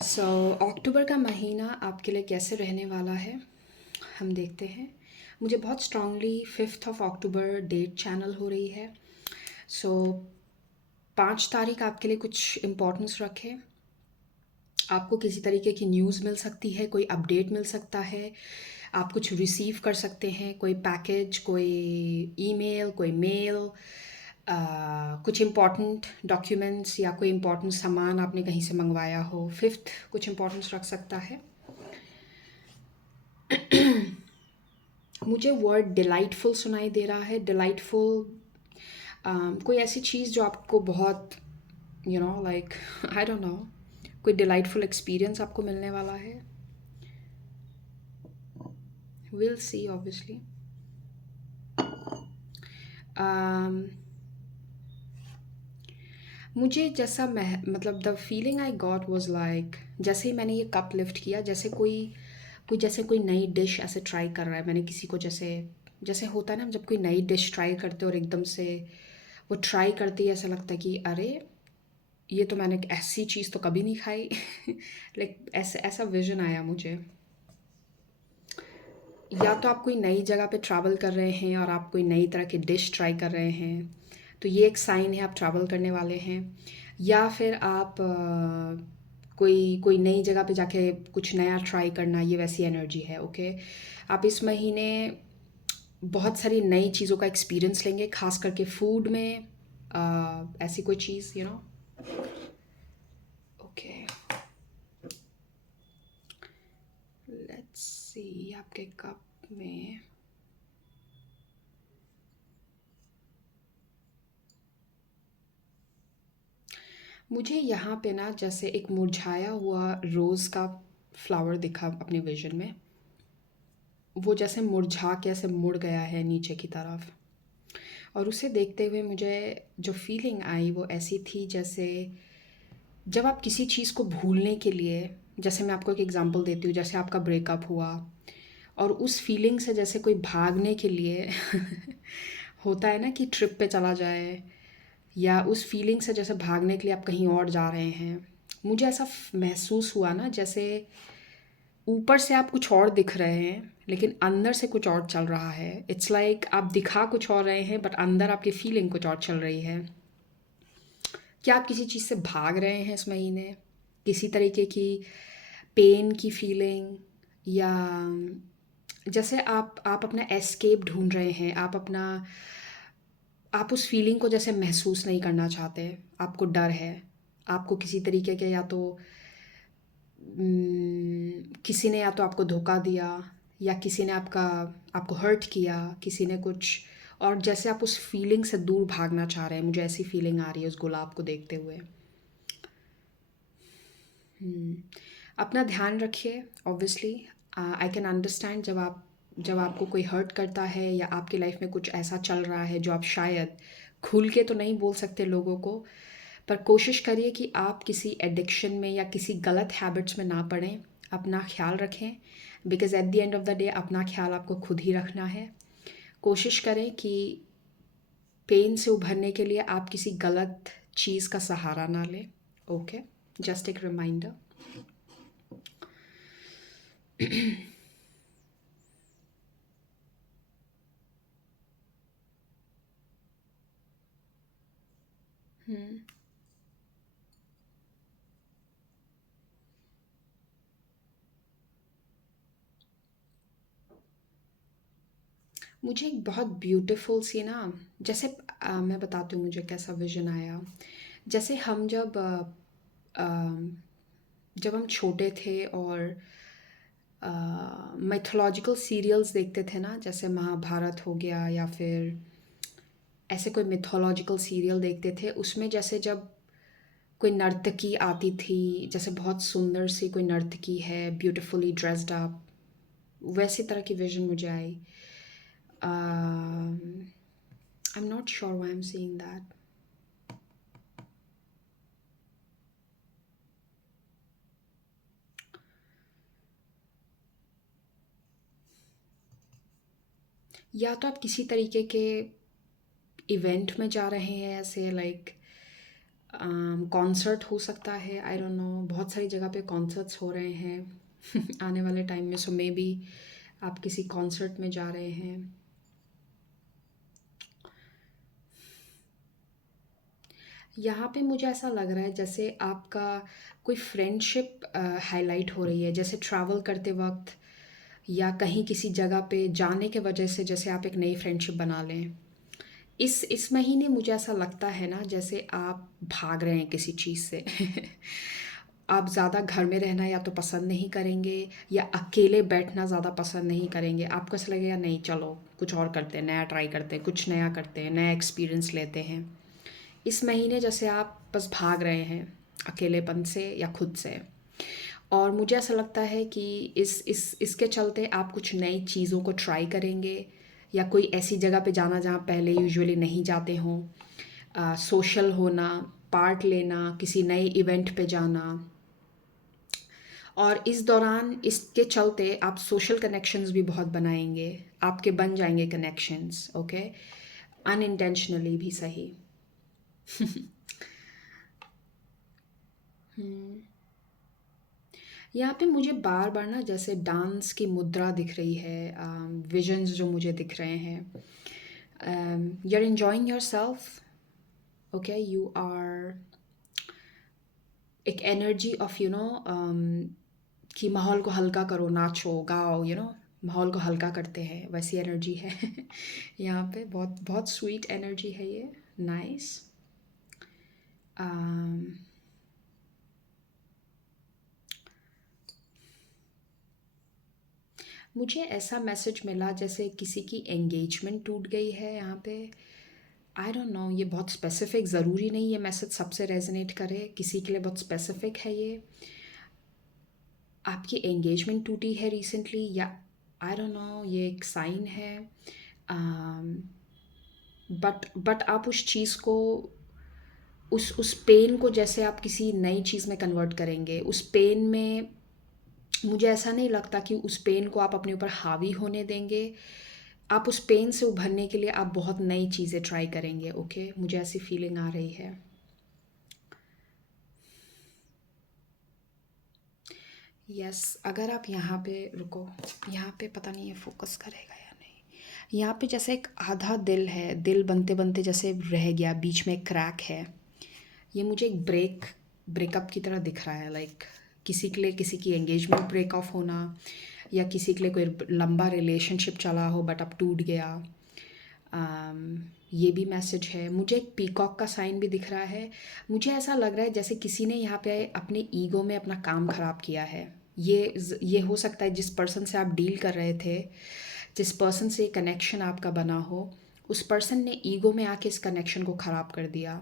सो अक्टूबर का महीना आपके लिए कैसे रहने वाला है हम देखते हैं। मुझे बहुत strongly 5 of October date channel हो रही है। सो 5 तारीख आपके लिए कुछ इम्पोर्टेंस रखे। आपको किसी तरीके की न्यूज़ मिल सकती है, कोई अपडेट मिल सकता है, आप कुछ रिसीव कर सकते हैं, कोई पैकेज, कोई ईमेल, कोई मेल, कुछ इम्पॉर्टेंट डॉक्यूमेंट्स या कोई इम्पॉर्टेंट सामान आपने कहीं से मंगवाया हो। 5th कुछ इम्पोर्टेंस रख सकता है। मुझे वर्ड डिलाइटफुल सुनाई दे रहा है। डिलाइटफुल, कोई ऐसी चीज़ जो आपको बहुत you know like I don't no, कोई डिलाइटफुल एक्सपीरियंस आपको मिलने वाला है। Will see obviously. मुझे जैसा मैं मतलब the feeling I got was like, जैसे ही मैंने ये कप लिफ्ट किया, जैसे कोई नई डिश ऐसे ट्राई कर रहा है। मैंने किसी को जैसे जैसे होता है ना, जब कोई नई डिश ट्राई करते हो और एकदम से वो ट्राई करती है, ऐसा लगता है कि अरे ये तो मैंने ऐसी चीज़ तो कभी नहीं खाई। लाइक ऐसा ऐसा विजन आया मुझे। या तो आप कोई नई जगह पे ट्रैवल कर रहे हैं और आप कोई नई तरह की डिश ट्राई कर रहे हैं, तो ये एक साइन है आप ट्रैवल करने वाले हैं। या फिर आप कोई कोई नई जगह पे जाके कुछ नया ट्राई करना, ये वैसी एनर्जी है। ओके, आप इस महीने बहुत सारी नई चीज़ों का एक्सपीरियंस लेंगे, खास करके फूड में, ऐसी कोई चीज़ you know. Okay, let's see आपके कप में। मुझे यहाँ पे ना जैसे एक मुरझाया हुआ रोज़ का फ्लावर दिखा अपने विजन में। वो जैसे मुरझा के ऐसे मुड़ गया है नीचे की तरफ, और उसे देखते हुए मुझे जो फीलिंग आई वो ऐसी थी जैसे जब आप किसी चीज़ को भूलने के लिए जैसे मैं आपको एक एग्ज़ाम्पल देती हूँ, जैसे आपका ब्रेकअप हुआ और उस फीलिंग से जैसे कोई भागने के लिए होता है ना कि ट्रिप पे चला जाए, या उस फीलिंग से जैसे भागने के लिए आप कहीं और जा रहे हैं। मुझे ऐसा महसूस हुआ ना, जैसे ऊपर से आप कुछ और दिख रहे हैं लेकिन अंदर से कुछ और चल रहा है। इट्स लाइक आप दिखा कुछ और रहे हैं बट अंदर आपकी फीलिंग कुछ और चल रही है। क्या आप किसी चीज़ से भाग रहे हैं इस महीने? किसी तरीके की पेन की फीलिंग, या जैसे आप अपना एस्केप ढूँढ रहे हैं, आप उस फीलिंग को जैसे महसूस नहीं करना चाहते, आपको डर है। आपको किसी तरीके के, या तो किसी ने या तो आपको धोखा दिया, या किसी ने आपको हर्ट किया, किसी ने कुछ, और जैसे आप उस फीलिंग से दूर भागना चाह रहे हैं। मुझे ऐसी फीलिंग आ रही है उस गुलाब को देखते हुए। अपना ध्यान रखिए। ऑब्वियसली आई कैन अंडरस्टैंड, जब आपको कोई हर्ट करता है या आपकी लाइफ में कुछ ऐसा चल रहा है जो आप शायद खुल के तो नहीं बोल सकते लोगों को, पर कोशिश करिए कि आप किसी एडिक्शन में या किसी गलत हैबिट्स में ना पड़ें। अपना ख्याल रखें, because at the end of the day अपना ख्याल आपको खुद ही रखना है। कोशिश करें कि पेन से उभरने के लिए आप किसी गलत चीज़ का सहारा ना लें। ओके, जस्ट एक रिमाइंडर। मुझे एक बहुत ब्यूटीफुल सी ना, जैसे मैं बताती हूँ मुझे कैसा विज़न आया। जैसे जब हम छोटे थे और मिथोलॉजिकल सीरियल्स देखते थे ना, जैसे महाभारत हो गया या फिर ऐसे कोई मिथोलॉजिकल सीरियल देखते थे, उसमें जैसे जब कोई नर्तकी आती थी, जैसे बहुत सुंदर सी कोई नर्तकी है, ब्यूटीफुली ड्रेस्ड अप, वैसी तरह की विज़न मुझे आई। I am not sure why I am seeing that. या तो आप किसी तरीके के इवेंट में जा रहे हैं, ऐसे लाइक कॉन्सर्ट हो सकता है, आई डोंट नो, बहुत सारी जगह पे कॉन्सर्ट्स हो रहे हैं आने वाले टाइम में, सो मे बी आप किसी कॉन्सर्ट में जा रहे हैं। यहाँ पे मुझे ऐसा लग रहा है जैसे आपका कोई फ्रेंडशिप हाईलाइट हो रही है, जैसे ट्रैवल करते वक्त या कहीं किसी जगह पे जाने के वजह से जैसे आप एक नई फ्रेंडशिप बना लें। इस महीने मुझे ऐसा लगता है ना, जैसे आप भाग रहे हैं किसी चीज़ से आप ज़्यादा घर में रहना या तो पसंद नहीं करेंगे, या अकेले बैठना ज़्यादा पसंद नहीं करेंगे। आपको ऐसा लगेगा नहीं, चलो कुछ और करते हैं, नया ट्राई करते हैं, कुछ नया करते हैं, नया एक्सपीरियंस लेते हैं। इस महीने जैसे आप बस भाग रहे हैं अकेलेपन से या खुद से, और मुझे ऐसा लगता है कि इसके चलते आप कुछ नई चीज़ों को ट्राई करेंगे, या कोई ऐसी जगह पे जाना जहाँ पहले यूजुअली नहीं जाते हों, सोशल होना, पार्ट लेना, किसी नए इवेंट पे जाना। और इस दौरान इसके चलते आप सोशल कनेक्शंस भी बहुत बनाएंगे, आपके बन जाएंगे कनेक्शंस। ओके, अनइंटेंशनली भी सही। यहाँ पे मुझे बार बार ना जैसे डांस की मुद्रा दिख रही है, विजन्स जो मुझे दिख रहे हैं। You are enjoying your self. Okay, you are एक एनर्जी ऑफ कि माहौल को हल्का करो, नाचो गाओ, माहौल को हल्का करते हैं, वैसी एनर्जी है यहाँ पे। बहुत बहुत स्वीट एनर्जी है ये। नाइस। मुझे ऐसा मैसेज मिला जैसे किसी की एंगेजमेंट टूट गई है यहाँ पे। आई डोंट नो, ये बहुत स्पेसिफिक, ज़रूरी नहीं ये मैसेज सबसे रेजोनेट करे, किसी के लिए बहुत स्पेसिफिक है ये। आपकी एंगेजमेंट टूटी है रिसेंटली, या आई डोंट नो, ये एक साइन है। बट आप उस चीज़ को, उस पेन को जैसे आप किसी नई चीज़ में कन्वर्ट करेंगे, उस पेन में मुझे ऐसा नहीं लगता कि उस पेन को आप अपने ऊपर हावी होने देंगे। आप उस पेन से उभरने के लिए आप बहुत नई चीज़ें ट्राई करेंगे, ओके? मुझे ऐसी फीलिंग आ रही है। यस, अगर आप यहाँ पे रुको, यहाँ पे पता नहीं ये फ़ोकस करेगा या नहीं। यहाँ पे जैसे एक आधा दिल है, दिल बनते-बनते जैसे रह गया, बीच में एक क्रैक है। ये मुझे एक ब्रेकअप की तरह दिख रहा है, लाइक किसी के लिए किसी की एंगेजमेंट ब्रेक ऑफ होना, या किसी के लिए कोई लंबा रिलेशनशिप चला हो बट अब टूट गया। ये भी मैसेज है। मुझे एक पीकॉक का साइन भी दिख रहा है। मुझे ऐसा लग रहा है जैसे किसी ने यहाँ पे अपने ईगो में अपना काम ख़राब किया है। ये हो सकता है जिस पर्सन से आप डील कर रहे थे, जिस पर्सन से कनेक्शन आपका बना हो, उस पर्सन ने ईगो में आके इस कनेक्शन को ख़राब कर दिया।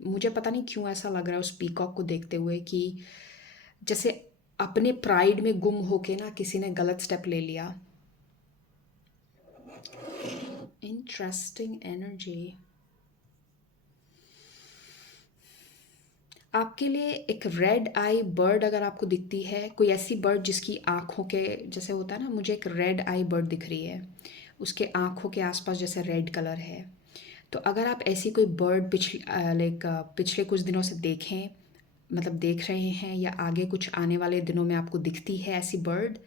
मुझे पता नहीं क्यों ऐसा लग रहा है उस पीकॉक को देखते हुए कि जैसे अपने प्राइड में गुम होके ना किसी ने गलत स्टेप ले लिया। Interesting energy. आपके लिए एक रेड आई बर्ड अगर आपको दिखती है, कोई ऐसी बर्ड जिसकी आँखों के जैसे होता है ना, मुझे एक रेड आई बर्ड दिख रही है। उसके आँखों के आसपास जैसे रेड कलर है। तो अगर आप ऐसी कोई बर्ड पिछले कुछ दिनों से देखें, मतलब देख रहे हैं, या आगे कुछ आने वाले दिनों में आपको दिखती है ऐसी बर्ड,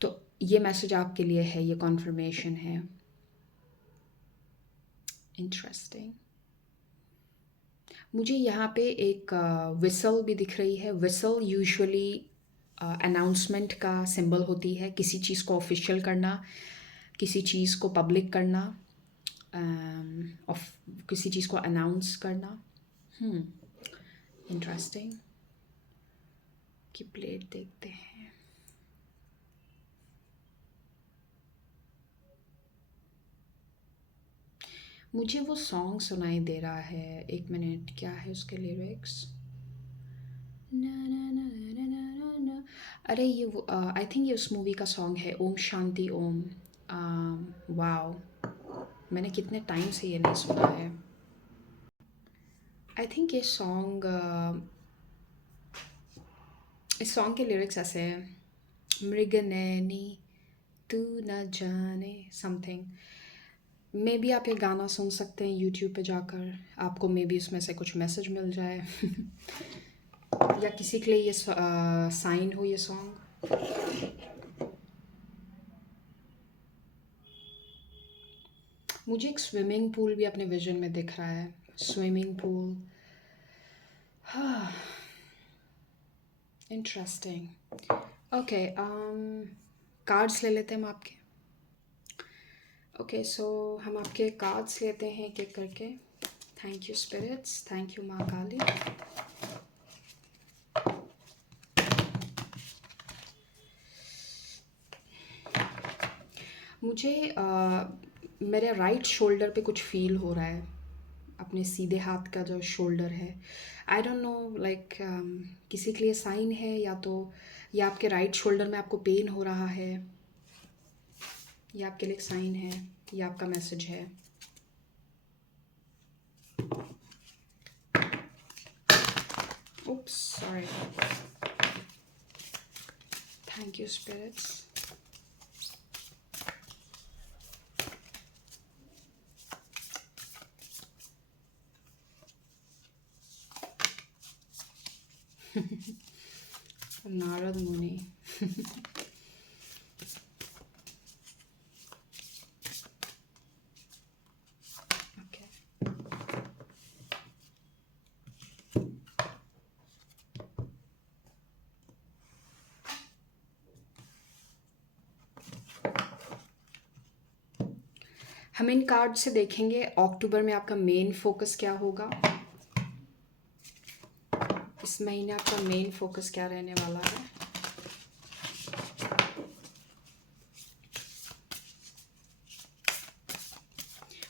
तो ये मैसेज आपके लिए है, ये कॉन्फर्मेशन है। इंटरेस्टिंग। मुझे यहाँ पे एक विसल भी दिख रही है। विसल यूजुअली अनाउंसमेंट का सिंबल होती है, किसी चीज़ को ऑफिशियल करना, किसी चीज़ को पब्लिक करना, ऑफ किसी चीज़ को अनाउंस करना। इंटरेस्टिंग। की प्लेट देखते हैं। मुझे वो सॉन्ग सुनाई दे रहा है, एक मिनट, क्या है उसके लिरिक्स? ना ना ना ना ना ना ना। अरे ये वो आई थिंक ये उस मूवी का सॉन्ग है, ओम शांति ओम। वाओ, मैंने कितने टाइम से ये नहीं सुना है। आई थिंक ये सॉन्ग इस सॉन्ग के लिरिक्स ऐसे हैं, मृगनैनी तू न जाने समथिंग। मे बी आप ये गाना सुन सकते हैं यूट्यूब पे जाकर, आपको मे बी उसमें से कुछ मैसेज मिल जाए। या किसी के लिए ये साइन हो ये सॉन्ग। मुझे एक स्विमिंग पूल भी अपने विजन में दिख रहा है, स्विमिंग पूल। हाँ, इंटरेस्टिंग। ओके, कार्ड्स ले लेते हैं हम आपके। ओके, सो हम आपके कार्ड्स लेते हैं एक एक करके। Thank you spirits, thank you Maa Kali. मुझे मेरे राइट शोल्डर पे कुछ फील हो रहा है, अपने सीधे हाथ का जो शोल्डर है। आई डोंट नो, लाइक किसी के लिए साइन है, या तो या आपके राइट शोल्डर में आपको पेन हो रहा है, या आपके लिए साइन है, या आपका मैसेज है। Oops, sorry. Thank you, spirits. Narad मुनि। Okay. हम इन कार्ड से देखेंगे अक्टूबर में आपका मेन फोकस क्या होगा। इस महीने आपका मेन फोकस क्या रहने वाला है।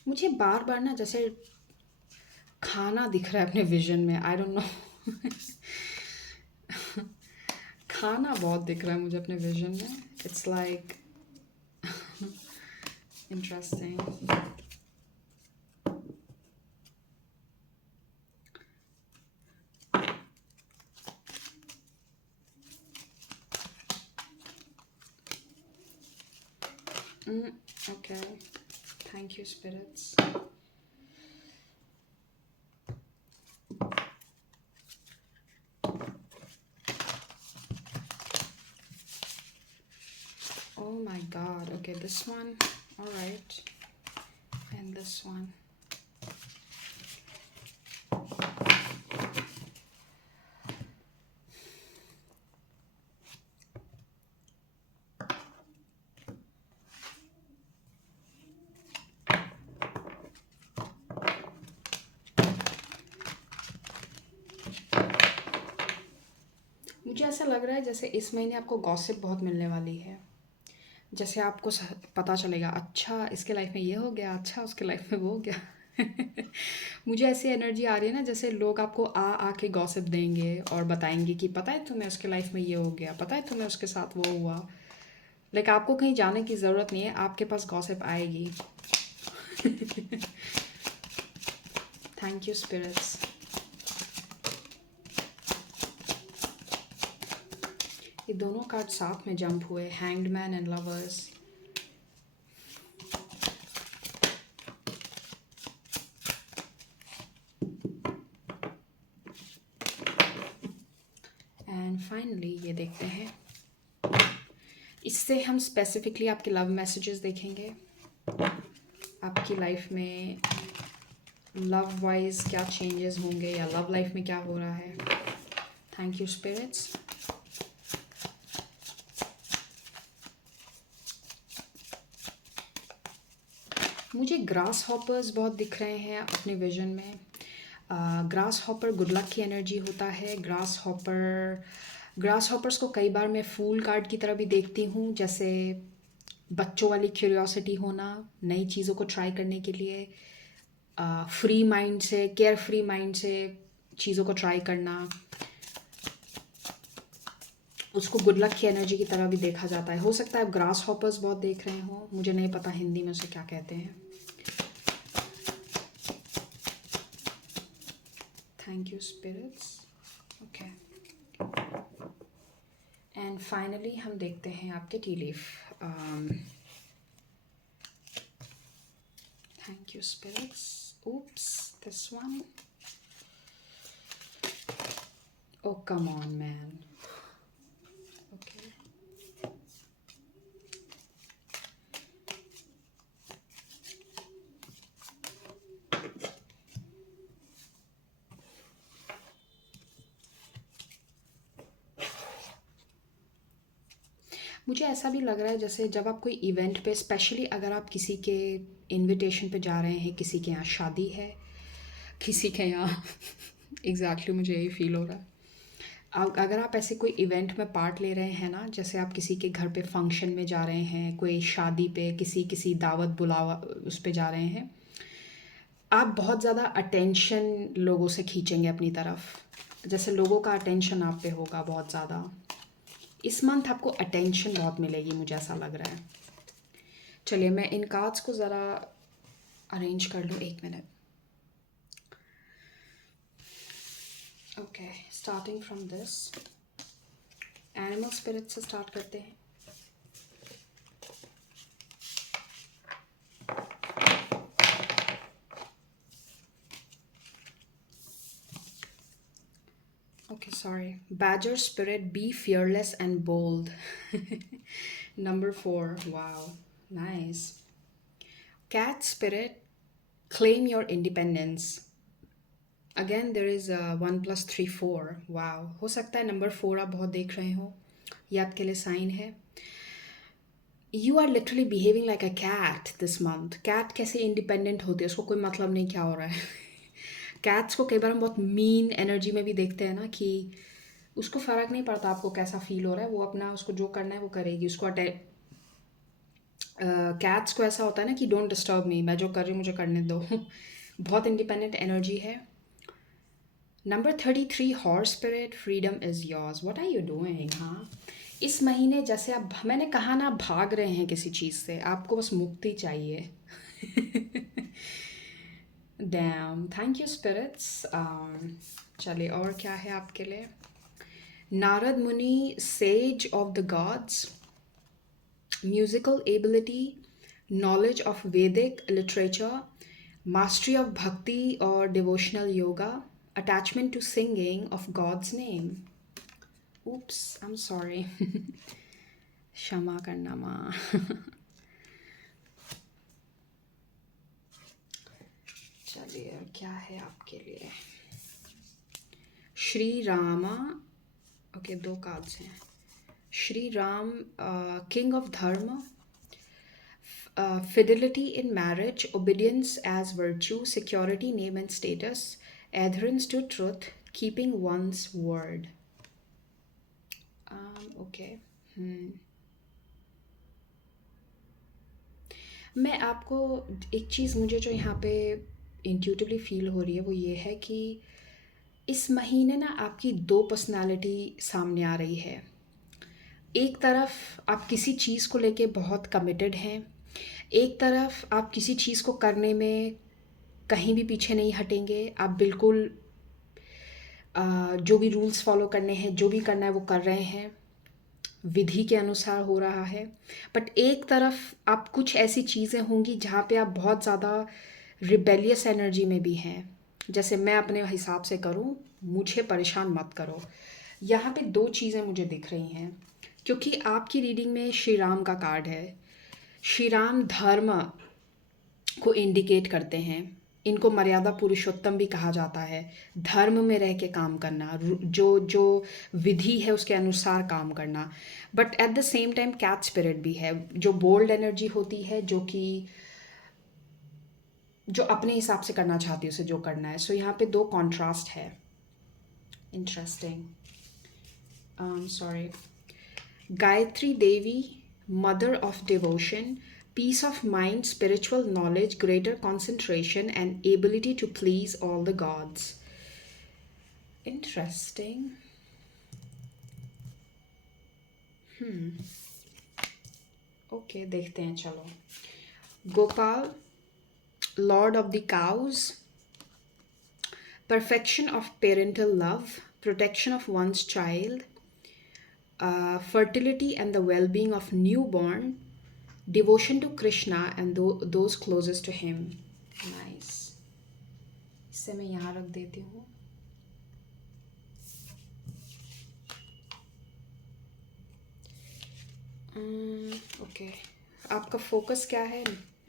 मुझे बार बार ना जैसे खाना दिख रहा है अपने विजन में, आई डोंट नो। खाना बहुत दिख रहा है मुझे अपने विजन में। It's like interesting. Okay. Thank you, spirits. Oh my God. Okay, this one. All right. And this one. मुझे ऐसा लग रहा है जैसे इस महीने आपको गॉसिप बहुत मिलने वाली है। जैसे आपको पता चलेगा, अच्छा इसके लाइफ में ये हो गया, अच्छा उसके लाइफ में वो हो गया। मुझे ऐसी एनर्जी आ रही है ना, जैसे लोग आपको आके गॉसिप देंगे और बताएंगे कि पता है तुम्हें उसके लाइफ में ये हो गया, पता है तुम्हें उसके साथ वो हुआ। लाइक आपको कहीं जाने की ज़रूरत नहीं है, आपके पास गॉसिप आएगी। Thank you spirits. ये दोनों कार्ड साथ में जंप हुए, hanged man and lovers. And finally ये देखते हैं, इससे हम स्पेसिफिकली आपके लव मैसेजेस देखेंगे। आपकी लाइफ में लव वाइज क्या चेंजेस होंगे या लव लाइफ में क्या हो रहा है। Thank you spirits. मुझे ग्रास हॉपर्स बहुत दिख रहे हैं अपने विजन में। ग्रास हॉपर गुड लक की एनर्जी होता है। ग्रास हॉपर्स को कई बार मैं फूल कार्ड की तरह भी देखती हूँ, जैसे बच्चों वाली क्यूरियोसिटी होना, नई चीज़ों को ट्राई करने के लिए, फ्री माइंड से, केयर फ्री माइंड से चीज़ों को ट्राई करना। उसको गुड लक की एनर्जी की तरह भी देखा जाता है। हो सकता है आप ग्रास हॉपर्स बहुत देख रहे हो, मुझे नहीं पता हिंदी में उसे क्या कहते हैं। Thank you spirits. Okay, and finally हम देखते हैं आपके tea leaf. Thank you spirits. oops, this one. Oh, come on, man. Okay. मुझे ऐसा भी लग रहा है जैसे जब आप कोई इवेंट पे, स्पेशली अगर आप किसी के इनविटेशन पे जा रहे हैं, किसी के यहाँ शादी है, किसी के यहाँ एग्जैक्टली मुझे यही फील हो रहा है। अगर आप ऐसे कोई इवेंट में पार्ट ले रहे हैं ना, जैसे आप किसी के घर पे फंक्शन में जा रहे हैं, कोई शादी पे, किसी दावत बुलावा उस पे जा रहे हैं, आप बहुत ज़्यादा अटेंशन लोगों से खींचेंगे अपनी तरफ। जैसे लोगों का अटेंशन आप पे होगा बहुत ज़्यादा। इस मंथ आपको अटेंशन बहुत मिलेगी, मुझे ऐसा लग रहा है। चलिए मैं इन कार्ड्स को ज़रा अरेंज कर लूँ, एक minute. Okay, starting from this, animal spirit से स्टार्ट करते हैं। Okay, sorry. Badger spirit, be fearless and bold. Number 4. Wow, nice. Cat spirit, claim your independence. Again, there is 1 + 3 4. Wow. हो सकता है नंबर 4 आप बहुत देख रहे हो, ये आपके लिए साइन है। You are literally behaving like a cat this month. Cat कैसे इंडिपेंडेंट होती है, उसको कोई मतलब नहीं क्या हो रहा है। कैट्स को कई बार हम बहुत मीन एनर्जी में भी देखते हैं ना, कि उसको फ़र्क नहीं पड़ता आपको कैसा फील हो रहा है, वो अपना, उसको जो करना है वो करेगी। कैट्स को ऐसा होता है ना कि डोंट डिस्टर्ब मी, मैं जो कर रही हूँ मुझे करने दो। बहुत इंडिपेंडेंट एनर्जी है। Number 33, horse spirit, freedom is yours. What are you doing? हाँ, इस महीने जैसे आप, मैंने कहा ना, भाग रहे हैं किसी चीज़ से, आपको बस मुक्ति चाहिए। Damn, thank you spirits. चलिए और क्या है आपके लिए। Narad Muni, sage of the gods, musical ability, knowledge of Vedic literature, mastery of bhakti or devotional yoga, attachment to singing of God's name. Oops, I'm sorry. क्षमा करना माँ. चलिए क्या है आपके लिए. श्री रामा. ओके, दो कार्ड्स हैं. श्री राम, किंग ऑफ धर्म. Fidelity in marriage, obedience as virtue, security, name and status, adherence to truth, keeping one's word. Okay. मैं आपको एक चीज़ मुझे जो यहाँ पे इंट्यूटिवली फील हो रही है वो ये है कि इस महीने ना आपकी दो पर्सनालिटी सामने आ रही है. एक तरफ आप किसी चीज़ को लेके बहुत कमिटेड हैं, एक तरफ आप किसी चीज़ को करने में कहीं भी पीछे नहीं हटेंगे. आप बिल्कुल जो भी रूल्स फॉलो करने हैं, जो भी करना है वो कर रहे हैं, विधि के अनुसार हो रहा है. बट एक तरफ आप कुछ ऐसी चीज़ें होंगी जहाँ पे आप बहुत ज़्यादा रिबेलियस एनर्जी में भी हैं. जैसे मैं अपने हिसाब से करूँ, मुझे परेशान मत करो. यहाँ पे दो चीज़ें मुझे दिख रही हैं क्योंकि आपकी रीडिंग में श्री राम का कार्ड है. श्री राम धर्म को इंडिकेट करते हैं. इनको मर्यादा पुरुषोत्तम भी कहा जाता है. धर्म में रह के काम करना, जो जो विधि है उसके अनुसार काम करना. But at the same time cat spirit भी है, जो बोल्ड एनर्जी होती है, जो अपने हिसाब से करना चाहती है उसे जो करना है. सो यहाँ पे दो कॉन्ट्रास्ट है. Interesting. Sorry. Gayatri Devi, mother of devotion, peace of mind, spiritual knowledge, greater concentration, and ability to please all the gods. Interesting. Okay, देखते हैं चलो. Gopal, lord of the cows, perfection of parental love, protection of one's child, fertility and the well-being of newborn, devotion to Krishna and those closest to him. Nice. इसे मैं यहाँ रख देती हूँ. Okay, आपका फोकस क्या है?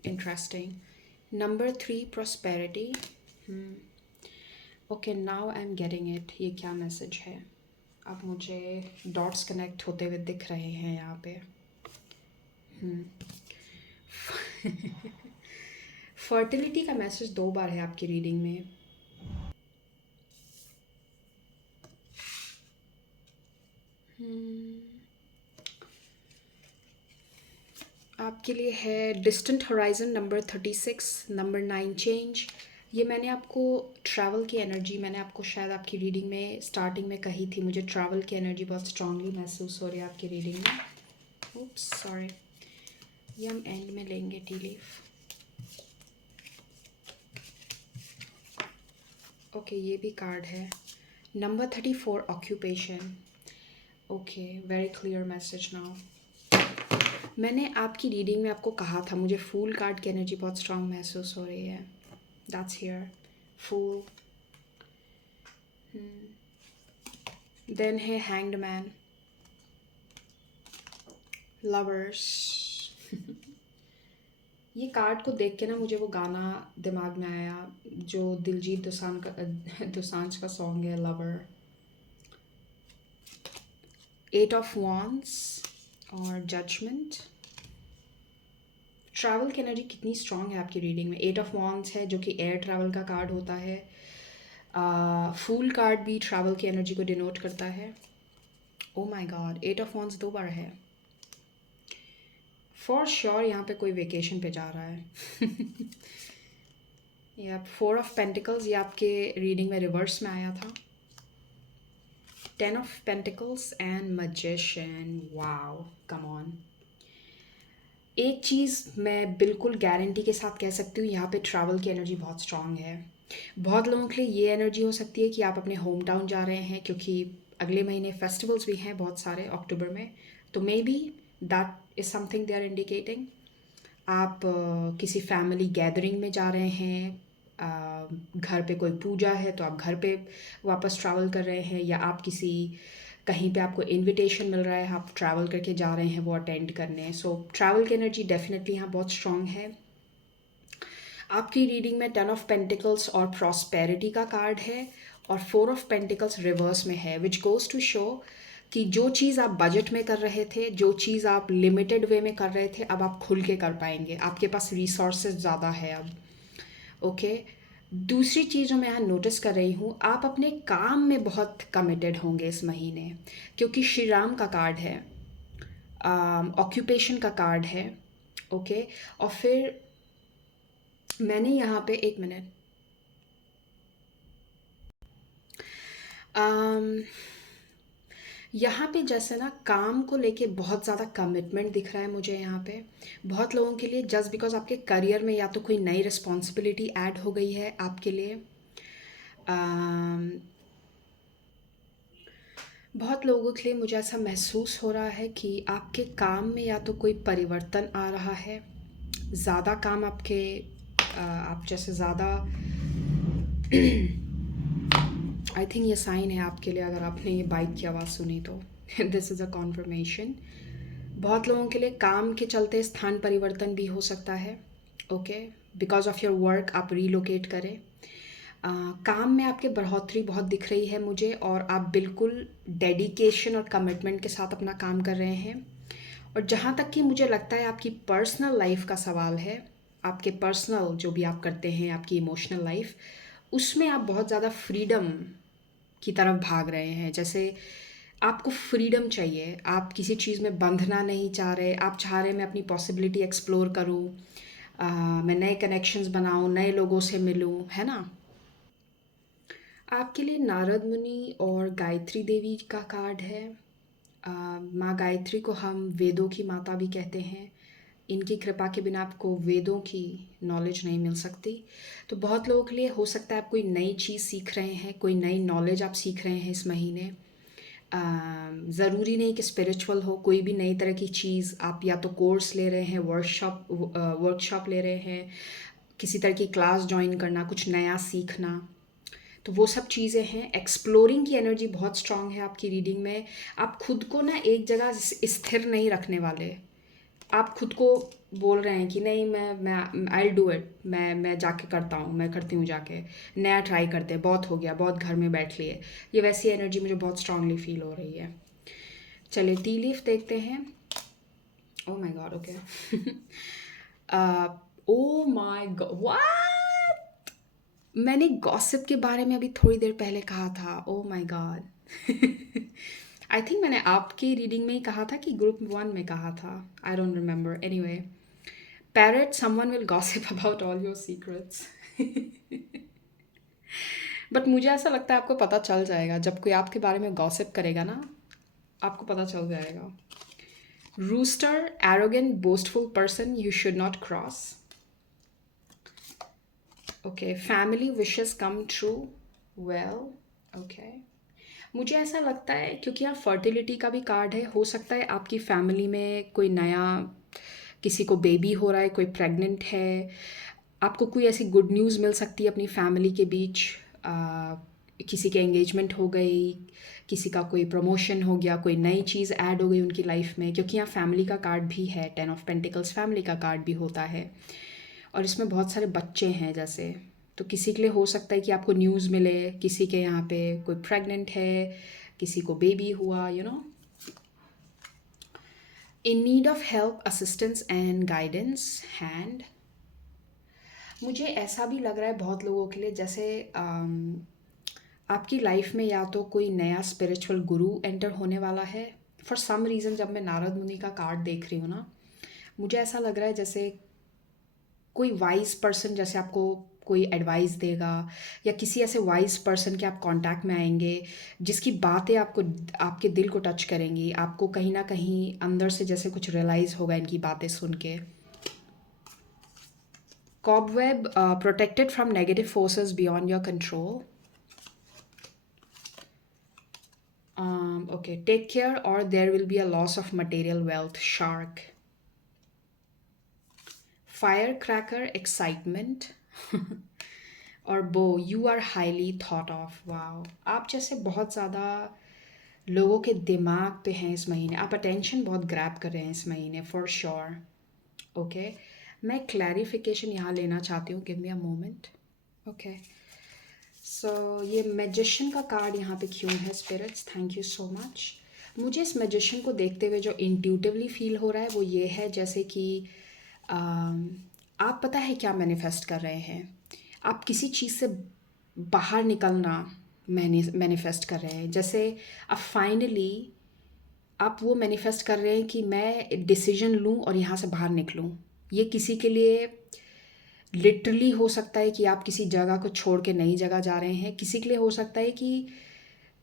Interesting. Number 3, prosperity. Okay, now I am getting it. ये क्या मैसेज है? अब मुझे डॉट्स कनेक्ट होते हुए दिख रहे हैं यहाँ पे. फर्टिलिटी का मैसेज 2 बार है आपकी रीडिंग में. आपके लिए है distant horizon, number 36, number 9 change. ये मैंने आपको ट्रैवल की एनर्जी, मैंने आपको शायद आपकी रीडिंग में स्टार्टिंग में कही थी. मुझे ट्रैवल की एनर्जी बहुत स्ट्रांगली महसूस हो रही है आपकी रीडिंग में. oops sorry. ये हम एंड में लेंगे टी लीफ. ओके, ये भी कार्ड है. Number 34, occupation. Okay, very clear message now. मैंने आपकी रीडिंग में आपको कहा था मुझे फूल कार्ड की एनर्जी बहुत स्ट्रांग महसूस हो रही है. That's here. फूल. देन है हैंग्ड मैन, लवर्स. ये कार्ड को देख के ना मुझे वो गाना दिमाग में आया जो दिलजीत दोसांझ का सॉन्ग है, लवर. 8 ऑफ वॉन्ड्स और जजमेंट. ट्रैवल की एनर्जी कितनी स्ट्रांग है आपकी रीडिंग में. 8 ऑफ वॉन्ड्स है जो कि एयर ट्रैवल का कार्ड होता है. फूल कार्ड भी ट्रैवल की एनर्जी को डिनोट करता है. ओ माय गॉड, 8 ऑफ वॉन्ड्स 2 बार है. फॉर श्योर यहाँ पे कोई वेकेशन पे जा रहा है. या 4 ऑफ पेंटिकल्स, ये आपके रीडिंग में रिवर्स में आया था. 10 of pentacles and magician. Wow, come on. एक चीज़ मैं बिल्कुल गारंटी के साथ कह सकती हूँ, यहाँ पे ट्रैवल की एनर्जी बहुत स्ट्रांग है. बहुत लोगों के लिए ये एनर्जी हो सकती है कि आप अपने होम टाउन जा रहे हैं क्योंकि अगले महीने फेस्टिवल्स भी हैं बहुत सारे अक्टूबर में. तो maybe that is something they are indicating. आप किसी फैमिली गैदरिंग में जा रहे हैं, घर पे कोई पूजा है तो आप घर पे वापस ट्रैवल कर रहे हैं, या आप किसी कहीं पे आपको इनविटेशन मिल रहा है, आप ट्रैवल करके जा रहे हैं वो अटेंड करने। सो ट्रैवल की एनर्जी डेफिनेटली यहाँ बहुत स्ट्रॉन्ग है। आपकी रीडिंग में 10 ऑफ पेंटिकल्स और प्रॉस्पेरिटी का कार्ड है, और 4 ऑफ पेंटिकल्स रिवर्स में है, विच गोज़ टू शो कि जो चीज़ आप बजट में कर रहे थे, जो चीज़ आप लिमिटेड वे में कर रहे थे, अब आप खुल के कर पाएंगे, आपके पास रिसोर्सेज ज़्यादा है अब। ओके। दूसरी चीज़ जो मैं यहाँ नोटिस कर रही हूँ, आप अपने काम में बहुत कमिटेड होंगे इस महीने, क्योंकि श्री राम का कार्ड है, ऑक्यूपेशन का कार्ड है। ओके। और फिर मैंने यहाँ पे एक मिनट, अम, यहाँ पे जैसे ना काम को लेके बहुत ज़्यादा कमिटमेंट दिख रहा है मुझे यहाँ पे, बहुत लोगों के लिए, जस्ट बिकॉज आपके करियर में या तो कोई नई रिस्पॉन्सिबिलिटी ऐड हो गई है आपके लिए। अम, बहुत लोगों के लिए मुझे ऐसा महसूस हो रहा है कि आपके काम में या तो कोई परिवर्तन आ रहा है, ज़्यादा काम आपके, आप जैसे ज़्यादा, आई थिंक ये साइन है आपके लिए, अगर आपने ये बाइक की आवाज़ सुनी तो दिस इज़ अ कॉन्फर्मेशन। बहुत लोगों के लिए काम के चलते स्थान परिवर्तन भी हो सकता है। Okay. Because of your work आप रीलोकेट करें। काम में आपके बढ़ोतरी बहुत दिख रही है मुझे, और आप बिल्कुल डेडिकेशन और कमिटमेंट के साथ अपना काम कर रहे हैं। और जहाँ तक कि मुझे लगता है आपकी पर्सनल लाइफ का सवाल है, आपके पर्सनल जो भी आप करते हैं, आपकी इमोशनल लाइफ, उसमें आप बहुत ज़्यादा फ्रीडम की तरफ भाग रहे हैं। जैसे आपको फ्रीडम चाहिए, आप किसी चीज़ में बंधना नहीं चाह रहे, आप चाह रहे मैं अपनी पॉसिबिलिटी एक्सप्लोर करूँ, मैं नए कनेक्शंस बनाऊँ, नए लोगों से मिलूँ, है ना। आपके लिए नारद मुनि और गायत्री देवी का कार्ड है। माँ गायत्री को हम वेदों की माता भी कहते हैं। इनकी कृपा के बिना आपको वेदों की नॉलेज नहीं मिल सकती। तो बहुत लोगों के लिए हो सकता है आप कोई नई चीज़ सीख रहे हैं, कोई नई नॉलेज आप सीख रहे हैं इस महीने। ज़रूरी नहीं कि स्पिरिचुअल हो, कोई भी नई तरह की चीज़ आप या तो कोर्स ले रहे हैं, वर्कशॉप ले रहे हैं, किसी तरह की क्लास ज्वाइन करना, कुछ नया सीखना, तो वो सब चीज़ें हैं। एक्सप्लोरिंग की एनर्जी बहुत स्ट्रांग है आपकी रीडिंग में। आप खुद को ना एक जगह स्थिर नहीं रखने वाले। आप खुद को बोल रहे हैं कि नहीं, मैं आई डू इट, मैं जाके करता हूँ, मैं करती हूँ जाके, नया ट्राई करते हैं, बहुत हो गया, बहुत घर में बैठ लिए। ये वैसी एनर्जी मुझे बहुत स्ट्रांगली फील हो रही है। चलिए टी लीफ देखते हैं। ओ my God, okay. Oh my God, what, मैंने गॉसिप के बारे में अभी थोड़ी देर पहले कहा था। ओ माय गॉड। आई थिंक मैंने आपकी रीडिंग में ही कहा था कि ग्रुप 1 में कहा था, I don't remember. Anyway, parrot, someone will gossip about all your secrets. But मुझे ऐसा लगता है आपको पता चल जाएगा, जब कोई आपके बारे में गॉसिप करेगा ना, आपको पता चल जाएगा। Rooster, arrogant boastful person you should not cross. Okay, family wishes come true, well, okay. मुझे ऐसा लगता है क्योंकि यहाँ फर्टिलिटी का भी कार्ड है, हो सकता है आपकी फैमिली में कोई नया, किसी को बेबी हो रहा है, कोई प्रेग्नेंट है, आपको कोई ऐसी गुड न्यूज़ मिल सकती है अपनी फैमिली के बीच। किसी के एंगेजमेंट हो गई, किसी का कोई प्रमोशन हो गया, कोई नई चीज़ ऐड हो गई उनकी लाइफ में, क्योंकि यहाँ फैमिली का कार्ड भी है, 10 ऑफ पेंटिकल्स फैमिली का कार्ड भी होता है। और इसमें बहुत सारे बच्चे हैं जैसे, तो किसी के लिए हो सकता है कि आपको न्यूज़ मिले, किसी के यहाँ पे कोई प्रेग्नेंट है, किसी को बेबी हुआ, in need of help, assistance and guidance, hand. मुझे ऐसा भी लग रहा है बहुत लोगों के लिए, जैसे आपकी लाइफ में या तो कोई नया स्पिरिचुअल गुरु एंटर होने वाला है। फॉर सम रीज़न जब मैं नारद मुनि का कार्ड देख रही हूँ ना, मुझे ऐसा लग रहा है जैसे कोई वाइज पर्सन जैसे आपको कोई एडवाइस देगा, या किसी ऐसे वाइज पर्सन के आप कांटेक्ट में आएंगे जिसकी बातें आपको, आपके दिल को टच करेंगी, आपको कहीं ना कहीं अंदर से जैसे कुछ रियलाइज़ होगा इनकी बातें सुन के। Cobweb, protected from negative forces beyond your control. Okay, take care or there will be a loss of material wealth, shark. Firecracker excitement और bow you are highly thought of. Wow, आप जैसे बहुत ज़्यादा लोगों के दिमाग पे हैं इस महीने, आप अटेंशन बहुत ग्रैब कर रहे हैं इस महीने फॉर श्योर। ओके, मैं क्लैरिफिकेशन यहाँ लेना चाहती हूँ, give me a moment. Okay, so ये मैजिशियन का कार्ड यहाँ पे क्यों है spirits, thank you so much. मुझे इस मैजिशियन को देखते हुए जो इंट्यूटिवली फील हो रहा है वो ये है जैसे कि आप पता है क्या मैनिफेस्ट कर रहे हैं, आप किसी चीज़ से बाहर निकलना मैनिफेस्ट कर रहे हैं। जैसे अब फाइनली आप वो मैनिफेस्ट कर रहे हैं कि मैं डिसीजन लूँ और यहाँ से बाहर निकलूँ। ये किसी के लिए लिटरली हो सकता है कि आप किसी जगह को छोड़ के नई जगह जा रहे हैं, किसी के लिए हो सकता है कि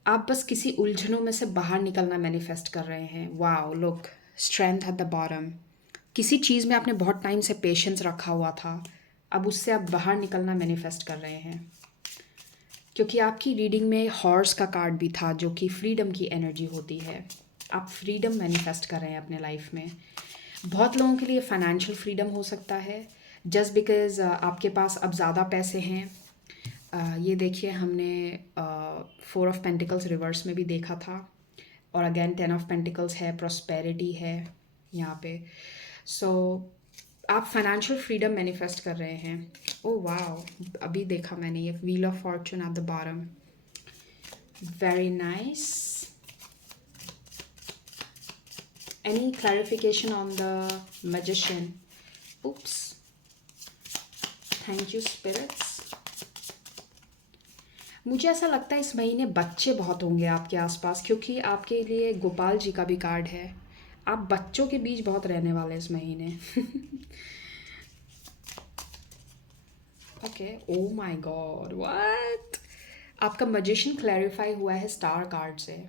आप बस किसी उलझनों में से बाहर निकलना मैनिफेस्ट कर रहे हैं। Wow, look, strength at the bottom. किसी चीज़ में आपने बहुत टाइम से पेशेंस रखा हुआ था, अब उससे आप बाहर निकलना मैनिफेस्ट कर रहे हैं। क्योंकि आपकी रीडिंग में हॉर्स का कार्ड भी था जो कि फ्रीडम की एनर्जी होती है। आप फ्रीडम मैनिफेस्ट कर रहे हैं अपने लाइफ में। बहुत लोगों के लिए फाइनेंशियल फ्रीडम हो सकता है जस्ट बिकॉज़ आपके पास अब ज़्यादा पैसे हैं। ये देखिए, हमने 4 ऑफ पेंटिकल्स रिवर्स में भी देखा था, और अगेन 10 ऑफ पेंटिकल्स है, प्रॉस्पेरिटी है यहाँ पे। सो आप फाइनेंशियल फ्रीडम मैनिफेस्ट कर रहे हैं। ओह वाओ, अभी देखा मैंने ये wheel of Fortune at the bottom, very nice. Any clarification on the magician? Oops. Thank you spirits. मुझे ऐसा लगता है इस महीने बच्चे बहुत होंगे आपके आसपास, क्योंकि आपके लिए गोपाल जी का भी कार्ड है। आप बच्चों के बीच बहुत रहने वाले हैं इस महीने। Okay, oh my God, what, आपका मैजिशियन क्लैरिफाई हुआ है स्टार कार्ड से।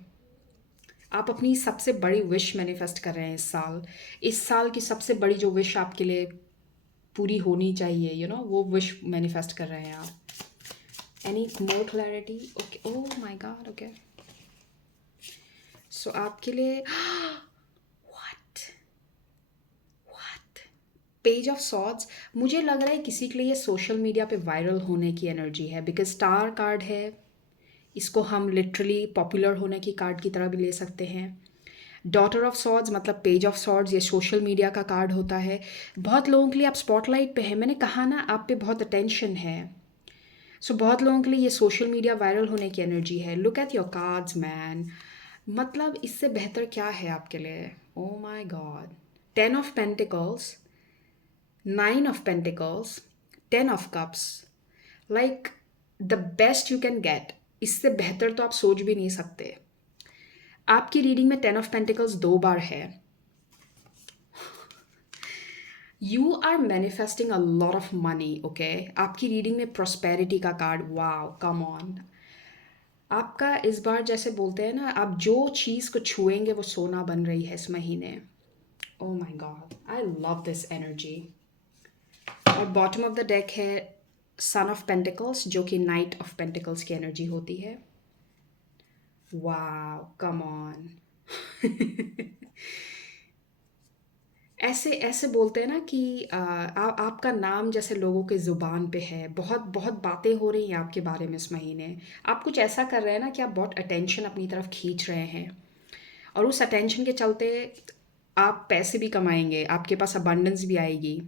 आप अपनी सबसे बड़ी विश मैनिफेस्ट कर रहे हैं इस साल। इस साल की सबसे बड़ी जो विश आपके लिए पूरी होनी चाहिए, वो विश मैनिफेस्ट कर रहे हैं आप। Any more clarity? Okay, oh my God, okay. So आपके लिए what what page of swords, मुझे लग रहा है किसी के लिए ये सोशल मीडिया पे वायरल होने की एनर्जी है, बिकॉज स्टार कार्ड है। इसको हम लिटरली पॉपुलर होने की कार्ड की तरह भी ले सकते हैं। डॉटर ऑफ सॉर्ड्स मतलब पेज ऑफ सॉर्ड्स, ये सोशल मीडिया का कार्ड होता है। बहुत लोगों के लिए आप स्पॉटलाइट पे हैं, मैंने कहा ना आप पे बहुत अटेंशन है। सो बहुत लोगों के लिए ये सोशल मीडिया वायरल होने की एनर्जी है। Look at your cards man, मतलब इससे बेहतर क्या है आपके लिए? ओ my God, 10 of pentacles, 9 of pentacles, 10 of cups, like the best you can get. इससे बेहतर तो आप सोच भी नहीं सकते। आपकी रीडिंग में 10 ऑफ पेंटिकल्स 2 बार है। You are manifesting a lot of money, okay. आपकी रीडिंग में प्रॉस्पेरिटी का कार्ड, वाओ, कम ऑन। आपका इस बार जैसे बोलते हैं ना, आप जो चीज़ को छुएंगे वो सोना बन रही है इस महीने। ओह my God, I love this energy. और बॉटम ऑफ द डेक है सन ऑफ पेंटिकल्स, जो कि नाइट ऑफ पेंटिकल्स की एनर्जी होती है। Wow, come on. ऐसे ऐसे बोलते हैं ना कि आपका नाम जैसे लोगों के ज़ुबान पे है। बहुत बहुत बातें हो रही हैं आपके बारे में इस महीने। आप कुछ ऐसा कर रहे हैं ना कि आप बहुत अटेंशन अपनी तरफ खींच रहे हैं, और उस अटेंशन के चलते आप पैसे भी कमाएंगे, आपके पास अबंडेंस भी आएगी।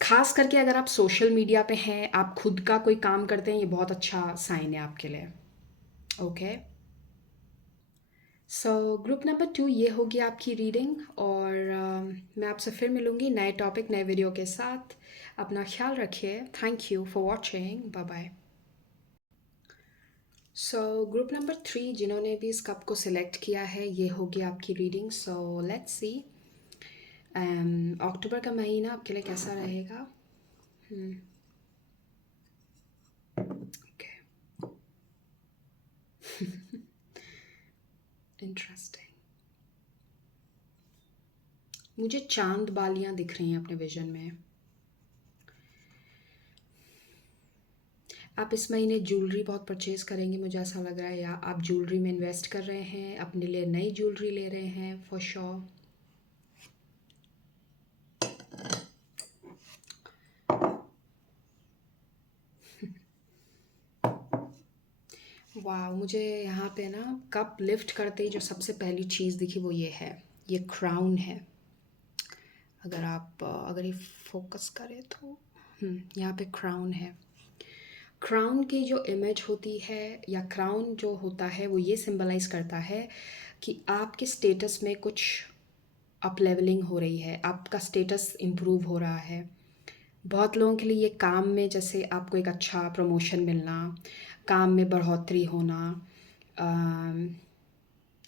खास करके अगर आप सोशल मीडिया पे हैं, आप खुद का कोई काम करते हैं, ये बहुत अच्छा साइन है आपके लिए। ओके, सो ग्रुप नंबर 2 ये होगी आपकी रीडिंग, और मैं आपसे फिर मिलूँगी नए टॉपिक नए वीडियो के साथ। अपना ख्याल रखिए। Thank you for watching, bye bye. So group number 3 जिन्होंने भी इस कप को सिलेक्ट किया है, ये होगी आपकी रीडिंग। सो लेट्स सी अक्टूबर का महीना आपके लिए कैसा रहेगा। Okay, interesting. मुझे चांद बालियाँ दिख रही हैं अपने विजन में। आप इस महीने ज्वेलरी बहुत परचेज़ करेंगे, मुझे ऐसा लग रहा है, या आप ज्वेलरी में इन्वेस्ट कर रहे हैं, अपने लिए नई ज्वेलरी ले रहे हैं फॉर श्योर। वाह, मुझे यहाँ पे ना कप लिफ्ट करते ही जो सबसे पहली चीज़ दिखी वो ये है, ये क्राउन है। अगर ये फोकस करे तो यहाँ पे क्राउन है। क्राउन की जो इमेज होती है या क्राउन जो होता है वो ये सिंबलाइज करता है कि आपके स्टेटस में कुछ अप लेवलिंग हो रही है, आपका स्टेटस इम्प्रूव हो रहा है। बहुत लोगों के लिए ये काम में जैसे आपको एक अच्छा प्रमोशन मिलना, काम में बढ़ोतरी होना,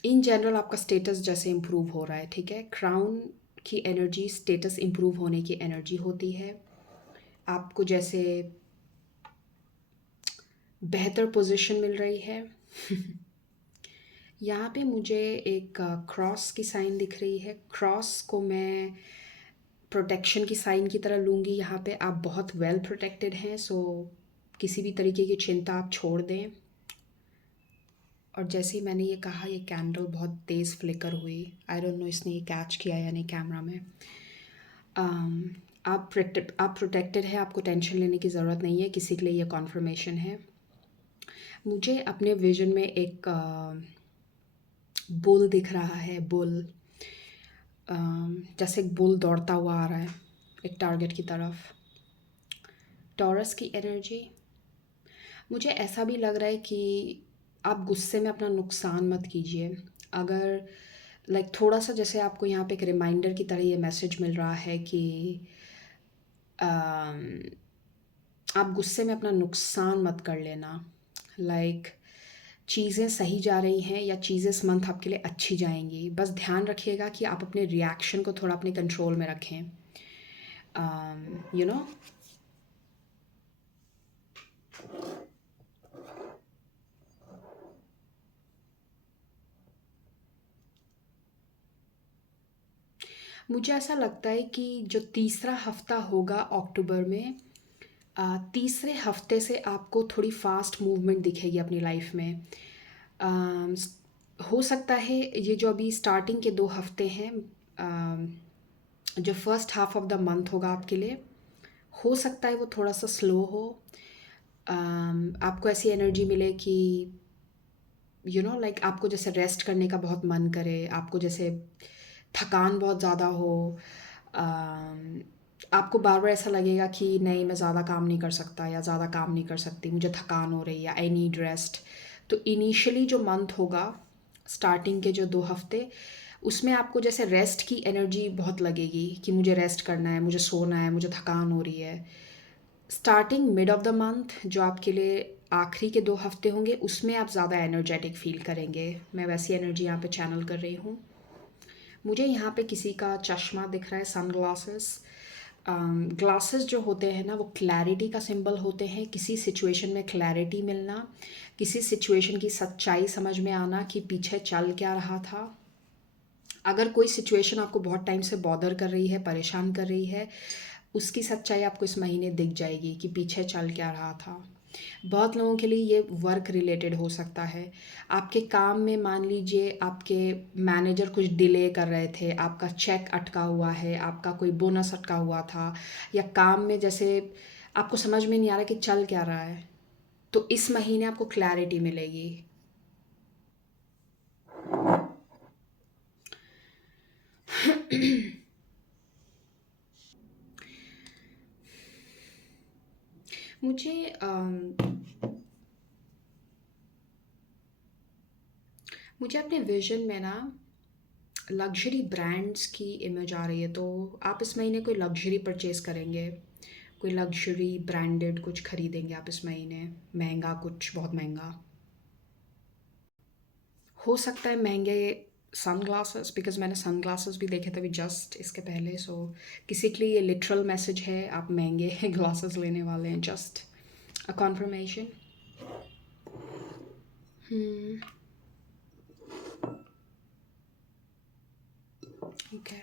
इन जनरल आपका स्टेटस जैसे इम्प्रूव हो रहा है, ठीक है। क्राउन की एनर्जी स्टेटस इम्प्रूव होने की एनर्जी होती है। आपको जैसे बेहतर पोजीशन मिल रही है। यहाँ पे मुझे एक क्रॉस की साइन दिख रही है। क्रॉस को मैं प्रोटेक्शन की साइन की तरह लूँगी। यहाँ पे आप बहुत वेल प्रोटेक्टेड हैं, सो किसी भी तरीके की चिंता आप छोड़ दें। और जैसे ही मैंने ये कहा, ये कैंडल बहुत तेज़ फ्लिकर हुई। आई डोंट नो इसने ये कैच किया या नहीं कैमरा में। आप प्रोटेक्टेड है, आपको टेंशन लेने की ज़रूरत नहीं है। किसी के लिए ये कॉन्फर्मेशन है। मुझे अपने विजन में एक बुल दिख रहा है। बुल जैसे एक बुल दौड़ता हुआ आ रहा है एक टारगेट की तरफ। टॉरस की एनर्जी, मुझे ऐसा भी लग रहा है कि आप गुस्से में अपना नुकसान मत कीजिए। अगर थोड़ा सा जैसे आपको यहाँ पे एक रिमाइंडर की तरह ये मैसेज मिल रहा है कि अम, आप गुस्से में अपना नुकसान मत कर लेना। लाइक चीज़ें सही जा रही हैं या चीज़ें इस मंथ आपके लिए अच्छी जाएंगी। बस ध्यान रखिएगा कि आप अपने रिएक्शन को थोड़ा अपने कंट्रोल में रखें। यू नो मुझे ऐसा लगता है कि जो तीसरा हफ्ता होगा अक्टूबर में, तीसरे हफ्ते से आपको थोड़ी फास्ट मूवमेंट दिखेगी अपनी लाइफ में। अम, हो सकता है ये जो अभी स्टार्टिंग के 2 हफ्ते हैं, जो first half of the month होगा आपके लिए, हो सकता है वो थोड़ा सा स्लो हो। आपको ऐसी एनर्जी मिले कि आपको जैसे रेस्ट करने का बहुत मन करे, आपको जैसे थकान बहुत ज़्यादा हो। अम, आपको बार बार ऐसा लगेगा कि नहीं, मैं ज़्यादा काम नहीं कर सकता या ज़्यादा काम नहीं कर सकती, मुझे थकान हो रही है, आई नीड रेस्ट। तो इनिशियली जो मंथ होगा, स्टार्टिंग के जो 2 हफ्ते, उसमें आपको जैसे रेस्ट की एनर्जी बहुत लगेगी कि मुझे रेस्ट करना है, मुझे सोना है, मुझे थकान हो रही है। Starting mid of the month जो आपके लिए आखिरी के 2 हफ्ते होंगे, उसमें आप ज़्यादा एनर्जेटिक फील करेंगे। मैं वैसी एनर्जी यहाँ पे चैनल कर रही हूँ। मुझे यहाँ पे किसी का चश्मा दिख रहा है, सन ग्लासेस। ग्लासेस जो होते हैं ना, वो क्लैरिटी का सिंबल होते हैं। किसी सिचुएशन में क्लैरिटी मिलना, किसी सिचुएशन की सच्चाई समझ में आना कि पीछे चल क्या रहा था। अगर कोई सिचुएशन आपको बहुत टाइम से बॉदर कर रही है, परेशान कर रही है, उसकी सच्चाई आपको इस महीने दिख जाएगी कि पीछे चल क्या रहा था। बहुत लोगों के लिए ये वर्क रिलेटेड हो सकता है। आपके काम में मान लीजिए आपके मैनेजर कुछ डिले कर रहे थे, आपका चेक अटका हुआ है, आपका कोई बोनस अटका हुआ था, या काम में जैसे आपको समझ में नहीं आ रहा कि चल क्या रहा है, तो इस महीने आपको क्लैरिटी मिलेगी। मुझे मुझे अपने विजन में ना लग्जरी ब्रांड्स की इमेज आ रही है। तो आप इस महीने कोई लग्जरी परचेज़ करेंगे, कोई लग्जरी ब्रांडेड कुछ खरीदेंगे आप इस महीने, महंगा, कुछ बहुत महंगा। हो सकता है महंगे सन ग्लासेस, बिकॉज मैंने सन ग्लासेस भी देखे थे अभी जस्ट इसके पहले। सो किसी के लिए ये लिटरल मैसेज है, आप महंगे ग्लासेस लेने वाले हैं, just a confirmation. Hmm. Okay.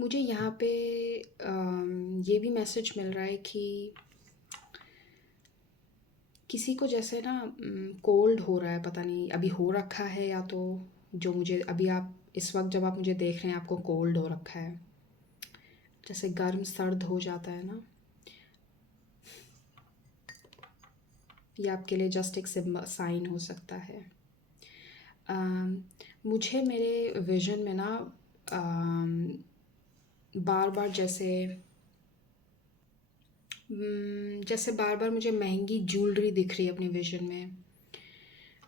मुझे यहाँ पे ये भी मैसेज मिल रहा है कि किसी को जैसे ना कोल्ड हो रहा है, पता नहीं अभी हो रखा है या तो जो मुझे अभी, आप इस वक्त जब आप मुझे देख रहे हैं आपको कोल्ड हो रखा है। जैसे गर्म सर्द हो जाता है ना, ये आपके लिए जस्ट एक साइन हो सकता है। अम, मुझे मेरे विज़न में ना बार बार जैसे बार बार मुझे महंगी ज्वेलरी दिख रही है अपने विज़न में।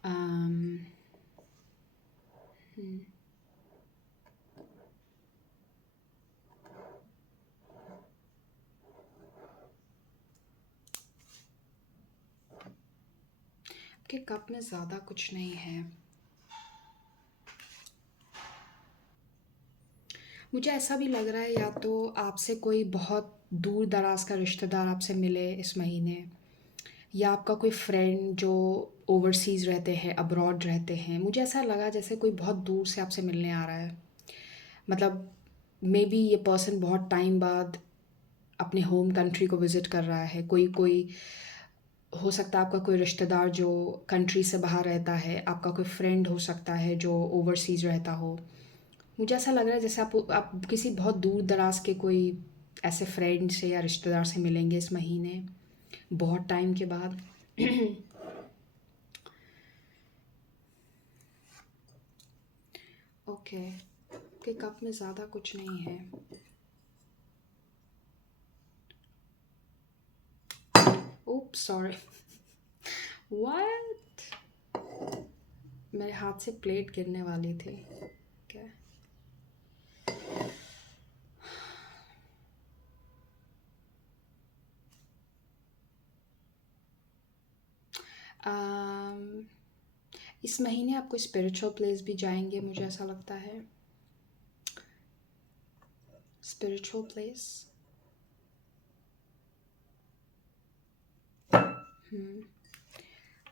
अम, हम्म, आपके कप में ज़्यादा कुछ नहीं है। मुझे ऐसा भी लग रहा है या तो आपसे कोई बहुत दूर दराज का रिश्तेदार आपसे मिले इस महीने, या आपका कोई फ्रेंड जो ओवरसीज़ रहते हैं, अब्रॉड रहते हैं। मुझे ऐसा लगा जैसे कोई बहुत दूर से आपसे मिलने आ रहा है। मतलब मे बी ये पर्सन बहुत टाइम बाद अपने होम कंट्री को विज़िट कर रहा है। कोई कोई हो सकता है आपका कोई रिश्तेदार जो कंट्री से बाहर रहता है, आपका कोई फ्रेंड हो सकता है जो ओवरसीज़ रहता हो। मुझे ऐसा लग रहा है जैसे आप किसी बहुत दूर दराज के कोई ऐसे फ्रेंड से या रिश्तेदार से मिलेंगे इस महीने, बहुत टाइम के बाद। ओके, के कप में ज़्यादा कुछ नहीं है। ओप सॉरी। व्हाट, मेरे हाथ से प्लेट गिरने वाली थी। क्या? um, इस महीने आप कोई स्पिरिचुअल प्लेस भी जाएंगे, मुझे ऐसा लगता है। Spiritual place.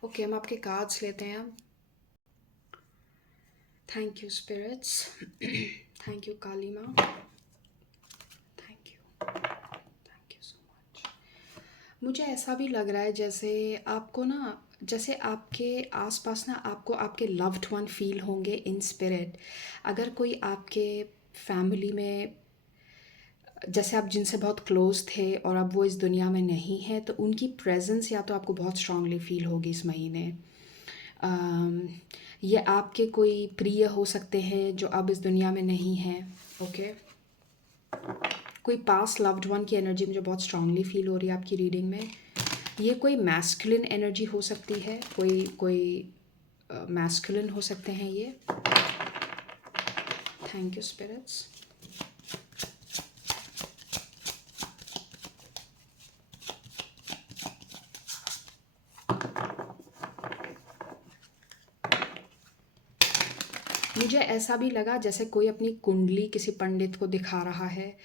ओके, हम आपके कार्ड्स लेते हैं अब। Thank you spirits. Thank you Kali माँ। Thank you, thank you so much. मुझे ऐसा भी लग रहा है जैसे आपको ना, जैसे आपके आसपास ना आपको आपके लव्ड वन फील होंगे इन स्पिरिट। अगर कोई आपके फैमिली में, जैसे आप जिनसे बहुत क्लोज थे और अब वो इस दुनिया में नहीं है, तो उनकी प्रेजेंस या तो आपको बहुत स्ट्रांगली फील होगी इस महीने। अम, ये आपके कोई प्रिय हो सकते हैं जो अब इस दुनिया में नहीं है। ओके, कोई पास्ट लव्ड वन की एनर्जी मुझे बहुत स्ट्रांगली फील हो रही है आपकी रीडिंग में। ये कोई मैस्कुलिन एनर्जी हो सकती है, कोई कोई मैस्कुलिन हो सकते हैं ये। Thank you spirits. मुझे ऐसा भी लगा जैसे कोई अपनी कुंडली किसी पंडित को दिखा रहा है।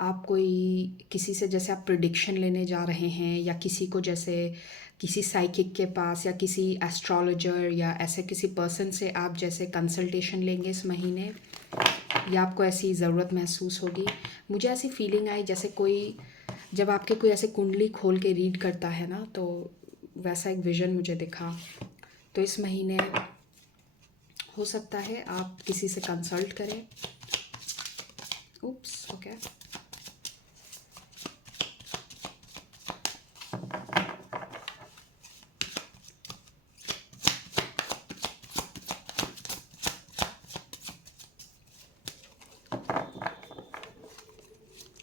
आप कोई किसी से जैसे आप प्रिडिक्शन लेने जा रहे हैं, या किसी को जैसे किसी साइकिक के पास या किसी एस्ट्रोलॉजर या ऐसे किसी पर्सन से आप जैसे कंसल्टेशन लेंगे इस महीने, या आपको ऐसी ज़रूरत महसूस होगी। मुझे ऐसी फीलिंग आई जैसे कोई जब आपके कोई ऐसे कुंडली खोल के रीड करता है ना, तो वैसा एक विज़न मुझे दिखा। तो इस महीने हो सकता है आप किसी से कंसल्ट करें। उप्स, ओके।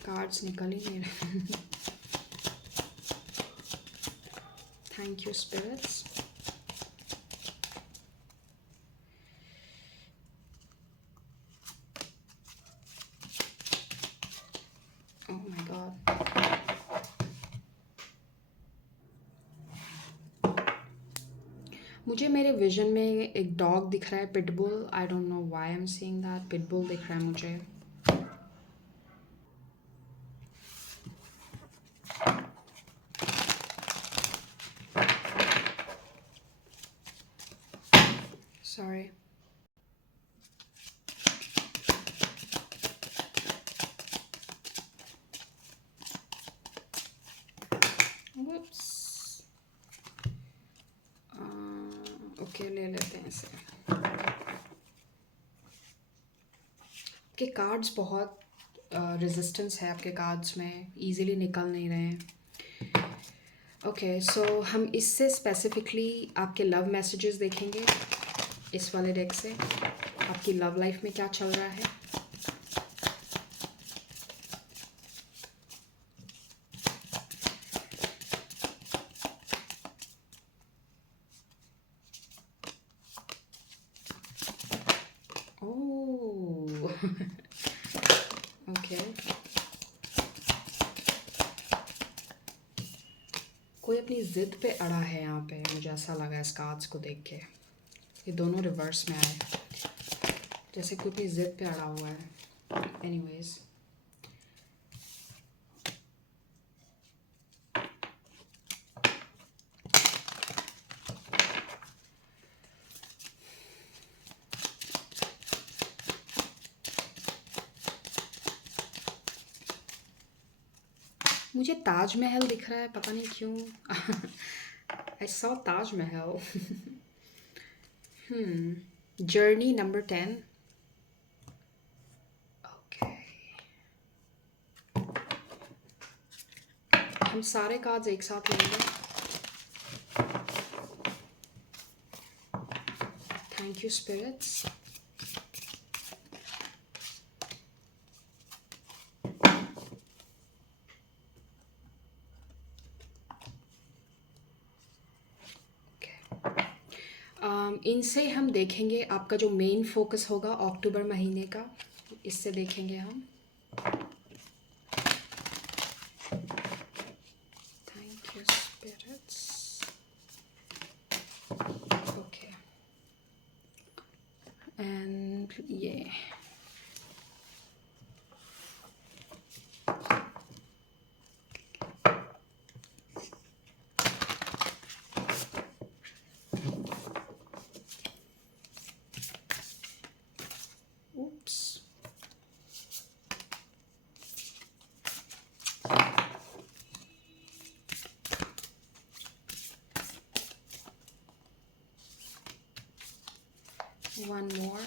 कार्ड्स निकल ही नहीं रहे। Thank you spirits. Oh my God. मुझे मेरे विजन में एक डॉग दिख रहा है, pitbull. I don't know why I am seeing that. Pitbull दिख रहा है मुझे। सॉरी। Whoops. ओके, ले लेते हैं इसे। के कार्ड्स बहुत रेजिस्टेंस है आपके कार्ड्स में, इजीली निकल नहीं रहे हैं। ओके, सो हम इससे स्पेसिफिकली आपके लव मैसेजेस देखेंगे इस वाले डेक से। आपकी लव लाइफ में क्या चल रहा है। ओह ओके कोई अपनी ज़िद पे अड़ा है यहाँ पे, मुझे ऐसा लगा इस कार्ड्स को देख के। ये दोनों रिवर्स में आए, जैसे कोई अपनी ज़िद पे अड़ा हुआ है। एनीवेज, मुझे ताजमहल दिख रहा है, पता नहीं क्यों। I saw Taj Mahal. Journey number 10। ओके, हम सारे कार्ड्स एक साथ लेंगे। Thank you spirits. इनसे हम देखेंगे आपका जो मेन फोकस होगा अक्टूबर महीने का, इससे देखेंगे हम। Thank you spirits. Okay, and ये oops. One more.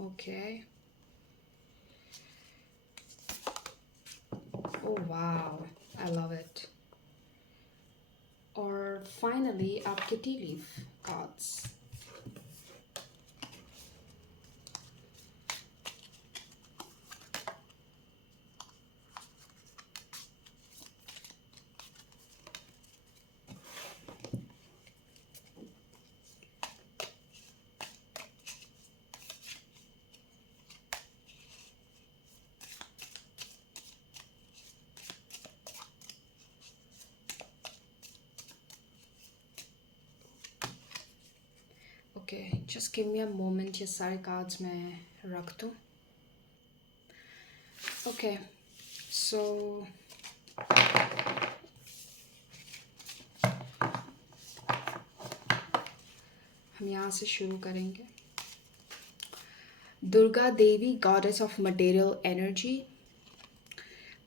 Okay. Oh wow, I love it. और finally आपके tea leaf cards. Okay, just give me a moment, ये सारे कार्ड्स मैं रख दूँ। ओके, सो हम यहाँ से शुरू करेंगे। Durga Devi, goddess of material energy,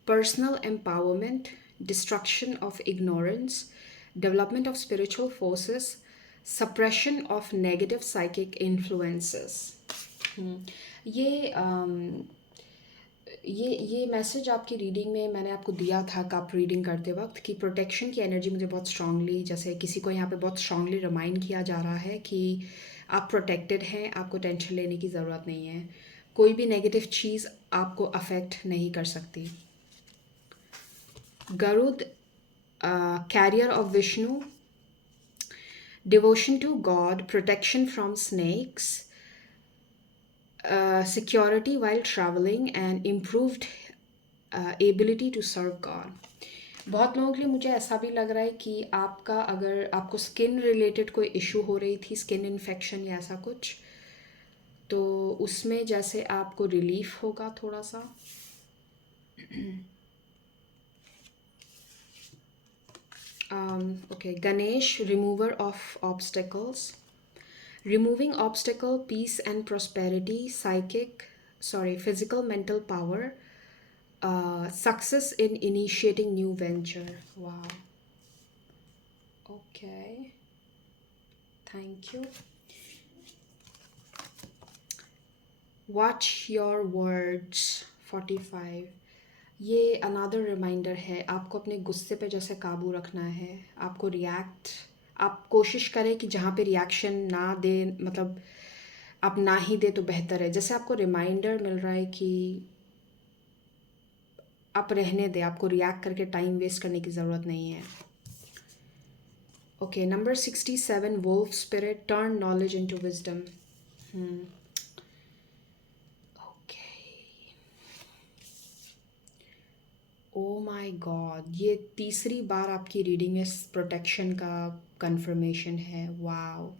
personal empowerment, destruction of ignorance, development of spiritual forces, suppression of negative psychic influences. ये ये मैसेज आपकी रीडिंग में मैंने आपको दिया था कप रीडिंग करते वक्त कि प्रोटेक्शन की एनर्जी मुझे बहुत स्ट्रांगली, जैसे किसी को यहाँ पे बहुत स्ट्रांगली रिमाइंड किया जा रहा है कि आप प्रोटेक्टेड हैं, आपको टेंशन लेने की ज़रूरत नहीं है, कोई भी नेगेटिव चीज़ आपको अफेक्ट नहीं कर सकती। Garud, carrier of Vishnu, devotion to God, protection from snakes, security while traveling, and improved ability to serve God. बहुत लोगों के लिए मुझे ऐसा भी लग रहा है कि आपका, अगर आपको स्किन रिलेटेड कोई इशू हो रही थी, स्किन इन्फेक्शन या ऐसा कुछ, तो उसमें जैसे आपको रिलीफ होगा थोड़ा सा। Okay, Ganesh, remover of obstacles, removing obstacle, peace and prosperity, physical, mental power, success in initiating new venture. Wow. Okay. Thank you. Watch your words 45। ये अनदर रिमाइंडर है, आपको अपने गुस्से पे जैसे काबू रखना है। आपको रिएक्ट, आप कोशिश करें कि जहाँ पे रिएक्शन ना दें, मतलब आप ना ही दे तो बेहतर है। जैसे आपको रिमाइंडर मिल रहा है कि आप रहने दें, आपको रिएक्ट करके टाइम वेस्ट करने की ज़रूरत नहीं है। Okay, number 67, wolf spirit, turn knowledge into wisdom. Okay, oh my God, ये तीसरी बार आपकी रीडिंग में प्रोटेक्शन का कंफर्मेशन है। वाओ।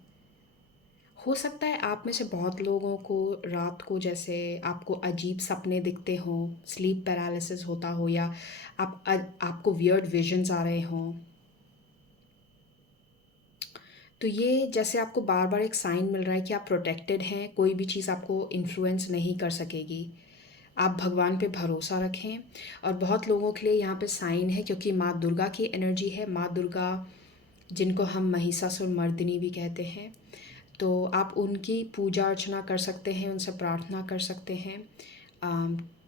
हो सकता है आप में से बहुत लोगों को रात को जैसे आपको अजीब सपने दिखते हों, स्लीप पैरालिसिस होता हो, या आपको वियर्ड विजन्स आ रहे हों। तो ये जैसे आपको बार बार एक साइन मिल रहा है कि आप प्रोटेक्टेड हैं, कोई भी चीज़ आपको इन्फ्लुएंस नहीं कर सकेगी। आप भगवान पे भरोसा रखें। और बहुत लोगों के लिए यहाँ पे साइन है, क्योंकि माँ दुर्गा की एनर्जी है। माँ दुर्गा, जिनको हम महिषासुर मर्दिनी भी कहते हैं, तो आप उनकी पूजा अर्चना कर सकते हैं, उनसे प्रार्थना कर सकते हैं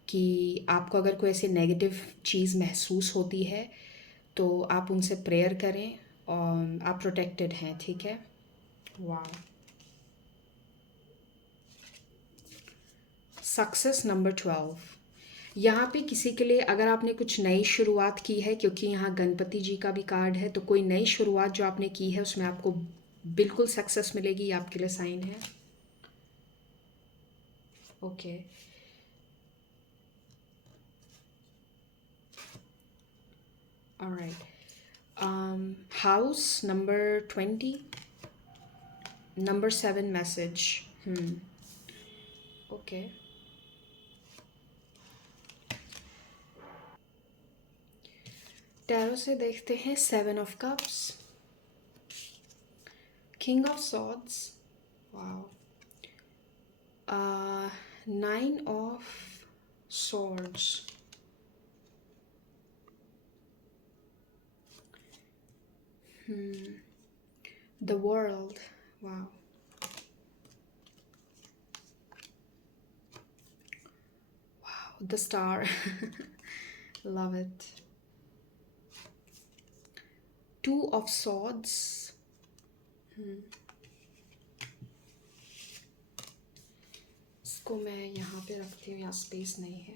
कि आपको अगर कोई ऐसी नेगेटिव चीज़ महसूस होती है तो आप उनसे प्रेयर करें और आप प्रोटेक्टेड हैं, ठीक है। वाह। Success number 12। यहाँ पे किसी के लिए अगर आपने कुछ नई शुरुआत की है, क्योंकि यहाँ गणपति जी का भी कार्ड है, तो कोई नई शुरुआत जो आपने की है उसमें आपको बिल्कुल सक्सेस मिलेगी, ये आपके लिए साइन है। Okay, alright. House number 20, number 7 message. Okay, tarot से देखते हैं 7 of cups, king of swords, wow, 9 of swords, the world, wow, the star, love it, 2 of swords, इसको मैं यहाँ पे रखती हूँ, यहाँ स्पेस नहीं है।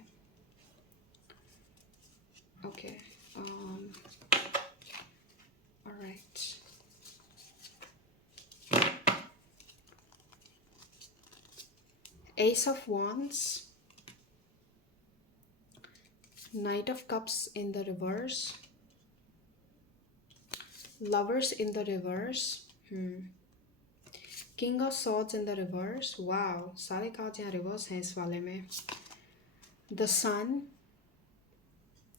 Okay, alright, S of wands, Knight of Cups in the reverse, Lovers in the reverse, King of Swords in the reverse, wow, सारे कार्ड यहाँ रिवर्स हैं इस वाले में। The Sun,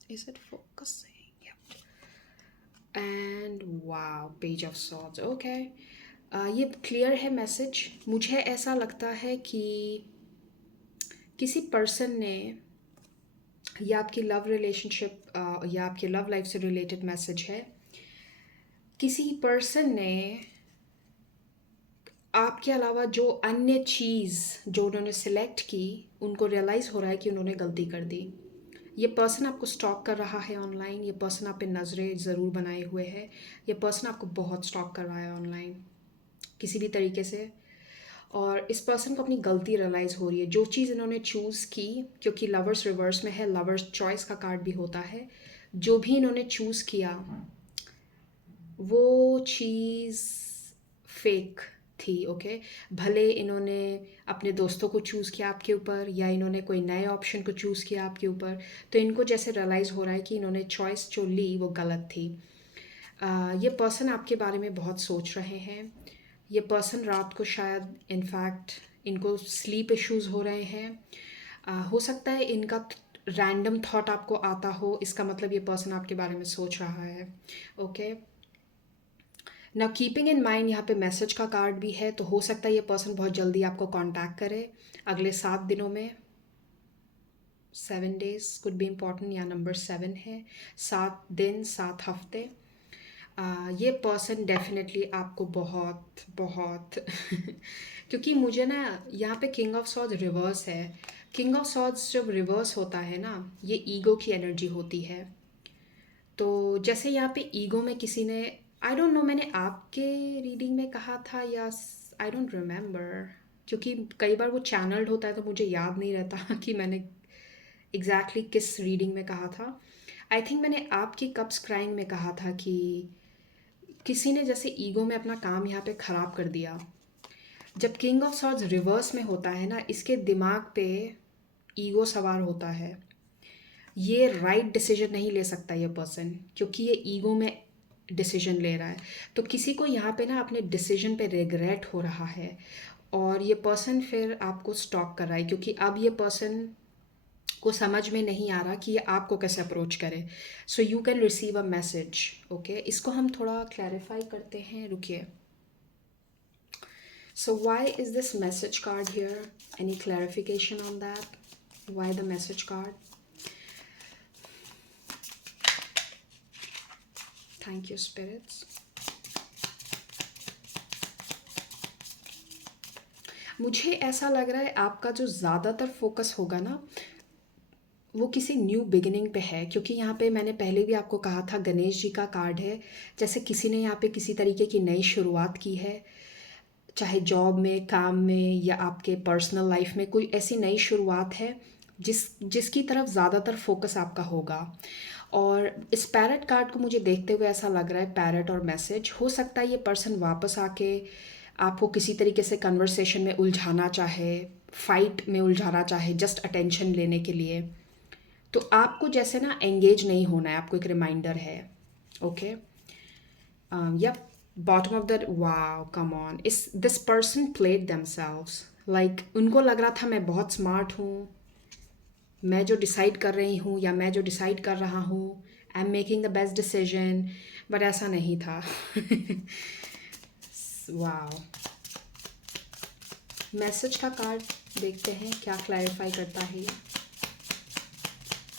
is it focusing? Yep. And wow, Page of Swords, okay. ये clear है message. मुझे ऐसा लगता है कि किसी पर्सन ने, या आपकी लव रिलेशनशिप या आपकी लव लाइफ से रिलेटेड मैसेज है, किसी पर्सन ने आपके अलावा जो अन्य चीज़ जो उन्होंने सिलेक्ट की, उनको रियलाइज़ हो रहा है कि उन्होंने गलती कर दी। ये पर्सन आपको स्टॉक कर रहा है ऑनलाइन, ये पर्सन आप पे नज़रें ज़रूर बनाए हुए है, ये पर्सन आपको बहुत स्टॉक कर रहा है ऑनलाइन किसी भी तरीके से। और इस पर्सन को अपनी गलती रियलाइज़ हो रही है, जो चीज़ इन्होंने चूज़ की, क्योंकि लवर्स रिवर्स में है, लवर्स चॉइस का कार्ड भी होता है। जो भी इन्होंने चूज़ किया वो चीज़ फेक थी, ओके। भले इन्होंने अपने दोस्तों को चूज़ किया आपके ऊपर, या इन्होंने कोई नए ऑप्शन को चूज़ किया आपके ऊपर, तो इनको जैसे रियलाइज़ हो रहा है कि इन्होंने चॉइस जो ली वो गलत थी। ये पर्सन आपके बारे में बहुत सोच रहे हैं। ये पर्सन रात को शायद इनफैक्ट इनको स्लीप इश्यूज़ हो रहे हैं। हो सकता है इनका रैंडम थॉट आपको आता हो, इसका मतलब ये पर्सन आपके बारे में सोच रहा है, okay. Now keeping in mind, यहाँ पे मैसेज का कार्ड भी है, तो हो सकता है ये पर्सन बहुत जल्दी आपको कांटेक्ट करे अगले 7 दिनों में। 7 डेज कुड बी इम्पॉर्टेंट, या नंबर 7 है, 7 दिन 7 हफ्ते। ये पर्सन डेफिनेटली आपको बहुत बहुत क्योंकि मुझे ना यहाँ पे किंग ऑफ सॉर्ड्स रिवर्स है। किंग ऑफ सॉर्ड्स जब रिवर्स होता है ना, ये ईगो की एनर्जी होती है। तो जैसे यहाँ पे ईगो में किसी ने, आई डोंट नो मैंने आपके रीडिंग में कहा था या आई डोंट रिमेम्बर, क्योंकि कई बार वो चैनल्ड होता है तो मुझे याद नहीं रहता कि मैंने एग्जैक्टली किस रीडिंग में कहा था। आई थिंक मैंने आपकी कप्स क्राइंग में कहा था कि किसी ने जैसे ईगो में अपना काम यहाँ पे ख़राब कर दिया। जब किंग ऑफ सॉर्ड्स रिवर्स में होता है ना, इसके दिमाग पे ईगो सवार होता है। ये राइट डिसीजन नहीं ले सकता ये पर्सन, क्योंकि ये ईगो में डिसीजन ले रहा है। तो किसी को यहाँ पे ना अपने डिसीजन पे रिग्रेट हो रहा है, और ये पर्सन फिर आपको स्टॉक कर रहा है, क्योंकि अब ये पर्सन को समझ में नहीं आ रहा कि ये आपको कैसे अप्रोच करे। So you can receive a message. Okay, इसको हम थोड़ा क्लैरिफाई करते हैं, रुकिए। So why is this message card here? Any clarification on that? Why the message card? Thank you spirits. मुझे ऐसा लग रहा है आपका जो ज़्यादातर फोकस होगा ना, वो किसी न्यू बिगिनिंग पे है, क्योंकि यहाँ पे मैंने पहले भी आपको कहा था गणेश जी का कार्ड है। जैसे किसी ने यहाँ पे किसी तरीके की नई शुरुआत की है, चाहे जॉब में, काम में, या आपके पर्सनल लाइफ में कोई ऐसी नई शुरुआत है जिसकी तरफ ज़्यादातर फोकस आपका होगा। और इस पैरट कार्ड को मुझे देखते हुए ऐसा लग रहा है, पैरट और मैसेज, हो सकता है ये पर्सन वापस आके आपको किसी तरीके से कन्वर्सेशन में उलझाना चाहे, फाइट में उलझाना चाहे, जस्ट अटेंशन लेने के लिए। तो आपको जैसे ना एंगेज नहीं होना है, आपको एक रिमाइंडर है। Okay, yup, bottom of the, wow, come on, इस this person played themselves like उनको लग रहा था मैं बहुत स्मार्ट हूँ, मैं जो डिसाइड कर रही हूँ या मैं जो डिसाइड कर रहा हूँ, I am making the best decision, but ऐसा नहीं था। वाओ, मैसेज का कार्ड देखते हैं क्या क्लैरिफाई करता है।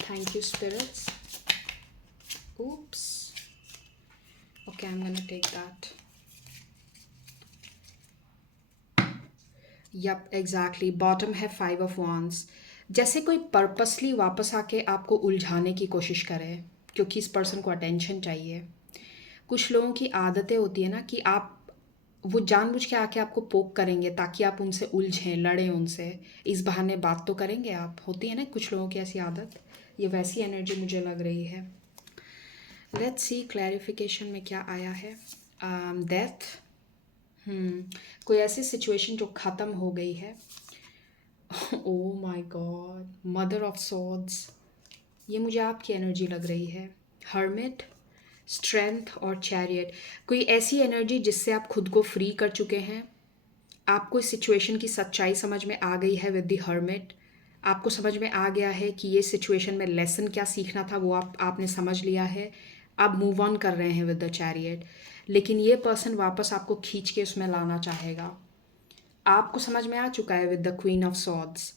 Thank you spirits. oops, okay, I'm gonna take that. Yup, exactly, bottom है 5 of Wands। जैसे कोई पर्पसली वापस आके आपको उलझाने की कोशिश करे, क्योंकि इस पर्सन को अटेंशन चाहिए। कुछ लोगों की आदतें होती है ना कि आप, वो जानबूझ के आके आपको पोक करेंगे ताकि आप उनसे उलझें, लड़ें उनसे, इस बहाने बात तो करेंगे आप। होती है ना कुछ लोगों की ऐसी आदत, ये वैसी एनर्जी मुझे लग रही है। लेट्स सी क्लैरिफिकेशन में क्या आया है। डेथ, कोई ऐसी सिचुएशन जो ख़त्म हो गई है। ओ my God, mother of swords, ये मुझे आपकी एनर्जी लग रही है। हर्मिट, स्ट्रेंथ और चैरियट, कोई ऐसी एनर्जी जिससे आप खुद को फ्री कर चुके हैं। आपको इस सिचुएशन की सच्चाई समझ में आ गई है विद द हर्मिट। आपको समझ में आ गया है कि ये सिचुएशन में लेसन क्या सीखना था, वो आपने समझ लिया है। आप मूव ऑन कर रहे हैं विद द चैरियट, लेकिन ये पर्सन वापस आपको खींच के उसमें लाना चाहेगा। आपको समझ में आ चुका है with the queen of swords.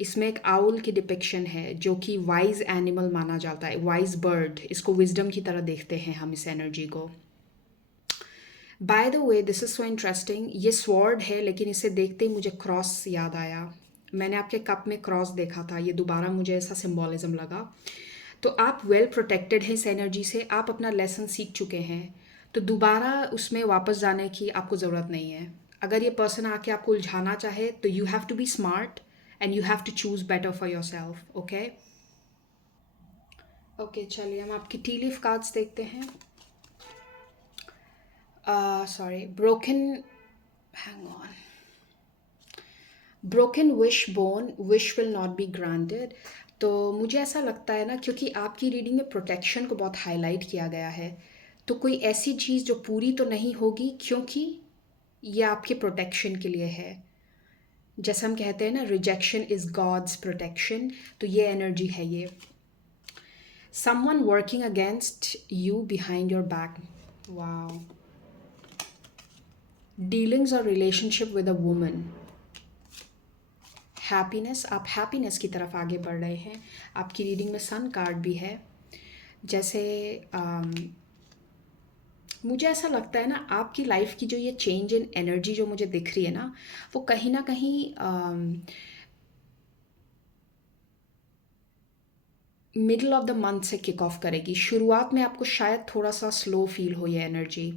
इसमें एक आउल की डिपिक्शन है जो कि वाइज एनिमल माना जाता है, वाइज बर्ड, इसको विजडम की तरह देखते हैं हम इस एनर्जी को। By the way, this is so interesting, ये स्वॉर्ड है, लेकिन इसे देखते ही मुझे क्रॉस याद आया। मैंने आपके कप में क्रॉस देखा था, ये दोबारा मुझे ऐसा सिम्बोलिज्म लगा। तो आप वेल प्रोटेक्टेड हैं इस एनर्जी से, आप अपना लेसन सीख चुके हैं, तो दोबारा उसमें वापस जाने की आपको ज़रूरत नहीं है। अगर ये पर्सन आके आपको उलझाना चाहे तो you have to be smart and you have to choose better for your self. Okay, okay, चलिए हम आपकी टी लीफ कार्ड्स देखते हैं। Sorry, broken, hang on, broken wishbone, wish will not be granted. तो मुझे ऐसा लगता है ना, क्योंकि आपकी रीडिंग में प्रोटेक्शन को बहुत हाईलाइट किया गया है, तो कोई ऐसी चीज़ जो पूरी तो नहीं होगी, क्योंकि ये आपके प्रोटेक्शन के लिए है। जैसे हम कहते हैं ना, रिजेक्शन इज़ गॉड्स प्रोटेक्शन, तो ये एनर्जी है ये। Someone working against you behind your back, wow, dealings और relationship with a woman, happiness, आप हैप्पीनेस की तरफ आगे बढ़ रहे हैं। आपकी रीडिंग में सन कार्ड भी है। जैसे मुझे ऐसा लगता है ना आपकी लाइफ की जो ये चेंज इन एनर्जी जो मुझे दिख रही है ना, वो कहीं ना कहीं मिडल ऑफ द मंथ से किक ऑफ करेगी। शुरुआत में आपको शायद थोड़ा सा स्लो फील हो ये एनर्जी,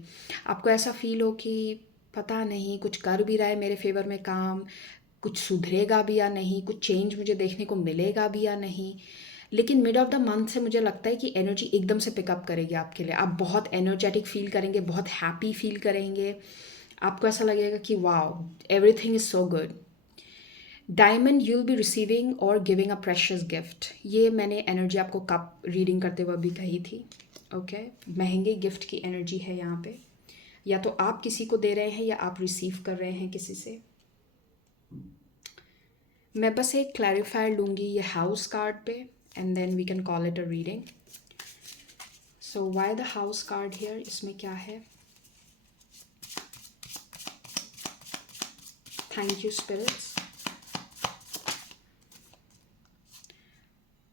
आपको ऐसा फील हो कि पता नहीं कुछ कर भी रहा है मेरे फेवर में काम, कुछ सुधरेगा भी या नहीं, कुछ चेंज मुझे देखने को मिलेगा भी या नहीं। लेकिन मिड ऑफ द मंथ से मुझे लगता है कि एनर्जी एकदम से पिकअप करेगी आपके लिए, आप बहुत एनर्जेटिक फील करेंगे, बहुत हैप्पी फील करेंगे, आपको ऐसा लगेगा कि wow everything is so good. Diamond you will be receiving और गिविंग अ प्रेशियस गिफ्ट, ये मैंने एनर्जी आपको कप रीडिंग करते हुए भी कही थी। ओके, महंगे गिफ्ट की एनर्जी है यहाँ पे, या तो आप किसी को दे रहे हैं या आप रिसीव कर रहे हैं किसी से। मैं बस एक क्लैरिफायर लूँगी ये हाउस कार्ड पे, and then we can call it a reading. So why the house card here, इसमें क्या है? Thank you spirits.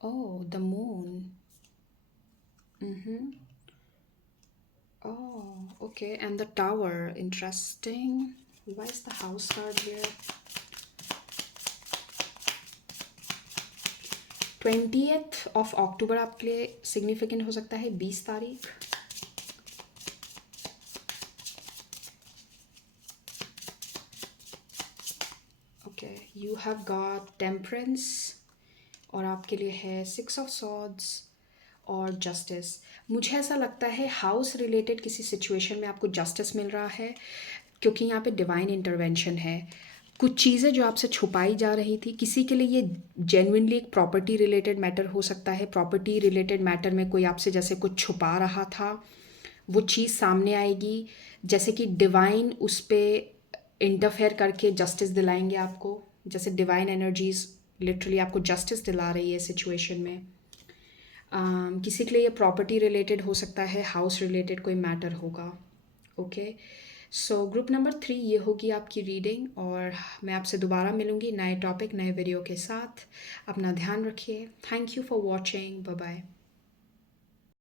Oh the moon. Mm-hmm. Oh, okay. And the tower. Interesting. Why is the house card here? 20th of October आपके लिए significant हो सकता है, 20 तारीख। Okay, you have got temperance, और आपके लिए है 6 ऑफ सॉर्ड्स और जस्टिस। मुझे ऐसा लगता है हाउस रिलेटेड किसी सिचुएशन में आपको जस्टिस मिल रहा है, क्योंकि यहाँ पे डिवाइन इंटरवेंशन है। कुछ चीज़ें जो आपसे छुपाई जा रही थी, किसी के लिए ये जेन्युइनली एक प्रॉपर्टी रिलेटेड मैटर हो सकता है। प्रॉपर्टी रिलेटेड मैटर में कोई आपसे जैसे कुछ छुपा रहा था, वो चीज़ सामने आएगी, जैसे कि डिवाइन उस पर इंटरफेयर करके जस्टिस दिलाएंगे आपको, जैसे डिवाइन एनर्जीज लिटरली आपको जस्टिस दिला रही है सिचुएशन में। किसी के लिए ये प्रॉपर्टी रिलेटेड हो सकता है, हाउस रिलेटेड कोई मैटर होगा। ओके, सो ग्रुप नंबर 3 ये होगी आपकी रीडिंग, और मैं आपसे दोबारा मिलूँगी नए टॉपिक नए वीडियो के साथ। अपना ध्यान रखिए। Thank you for watching. Bye bye.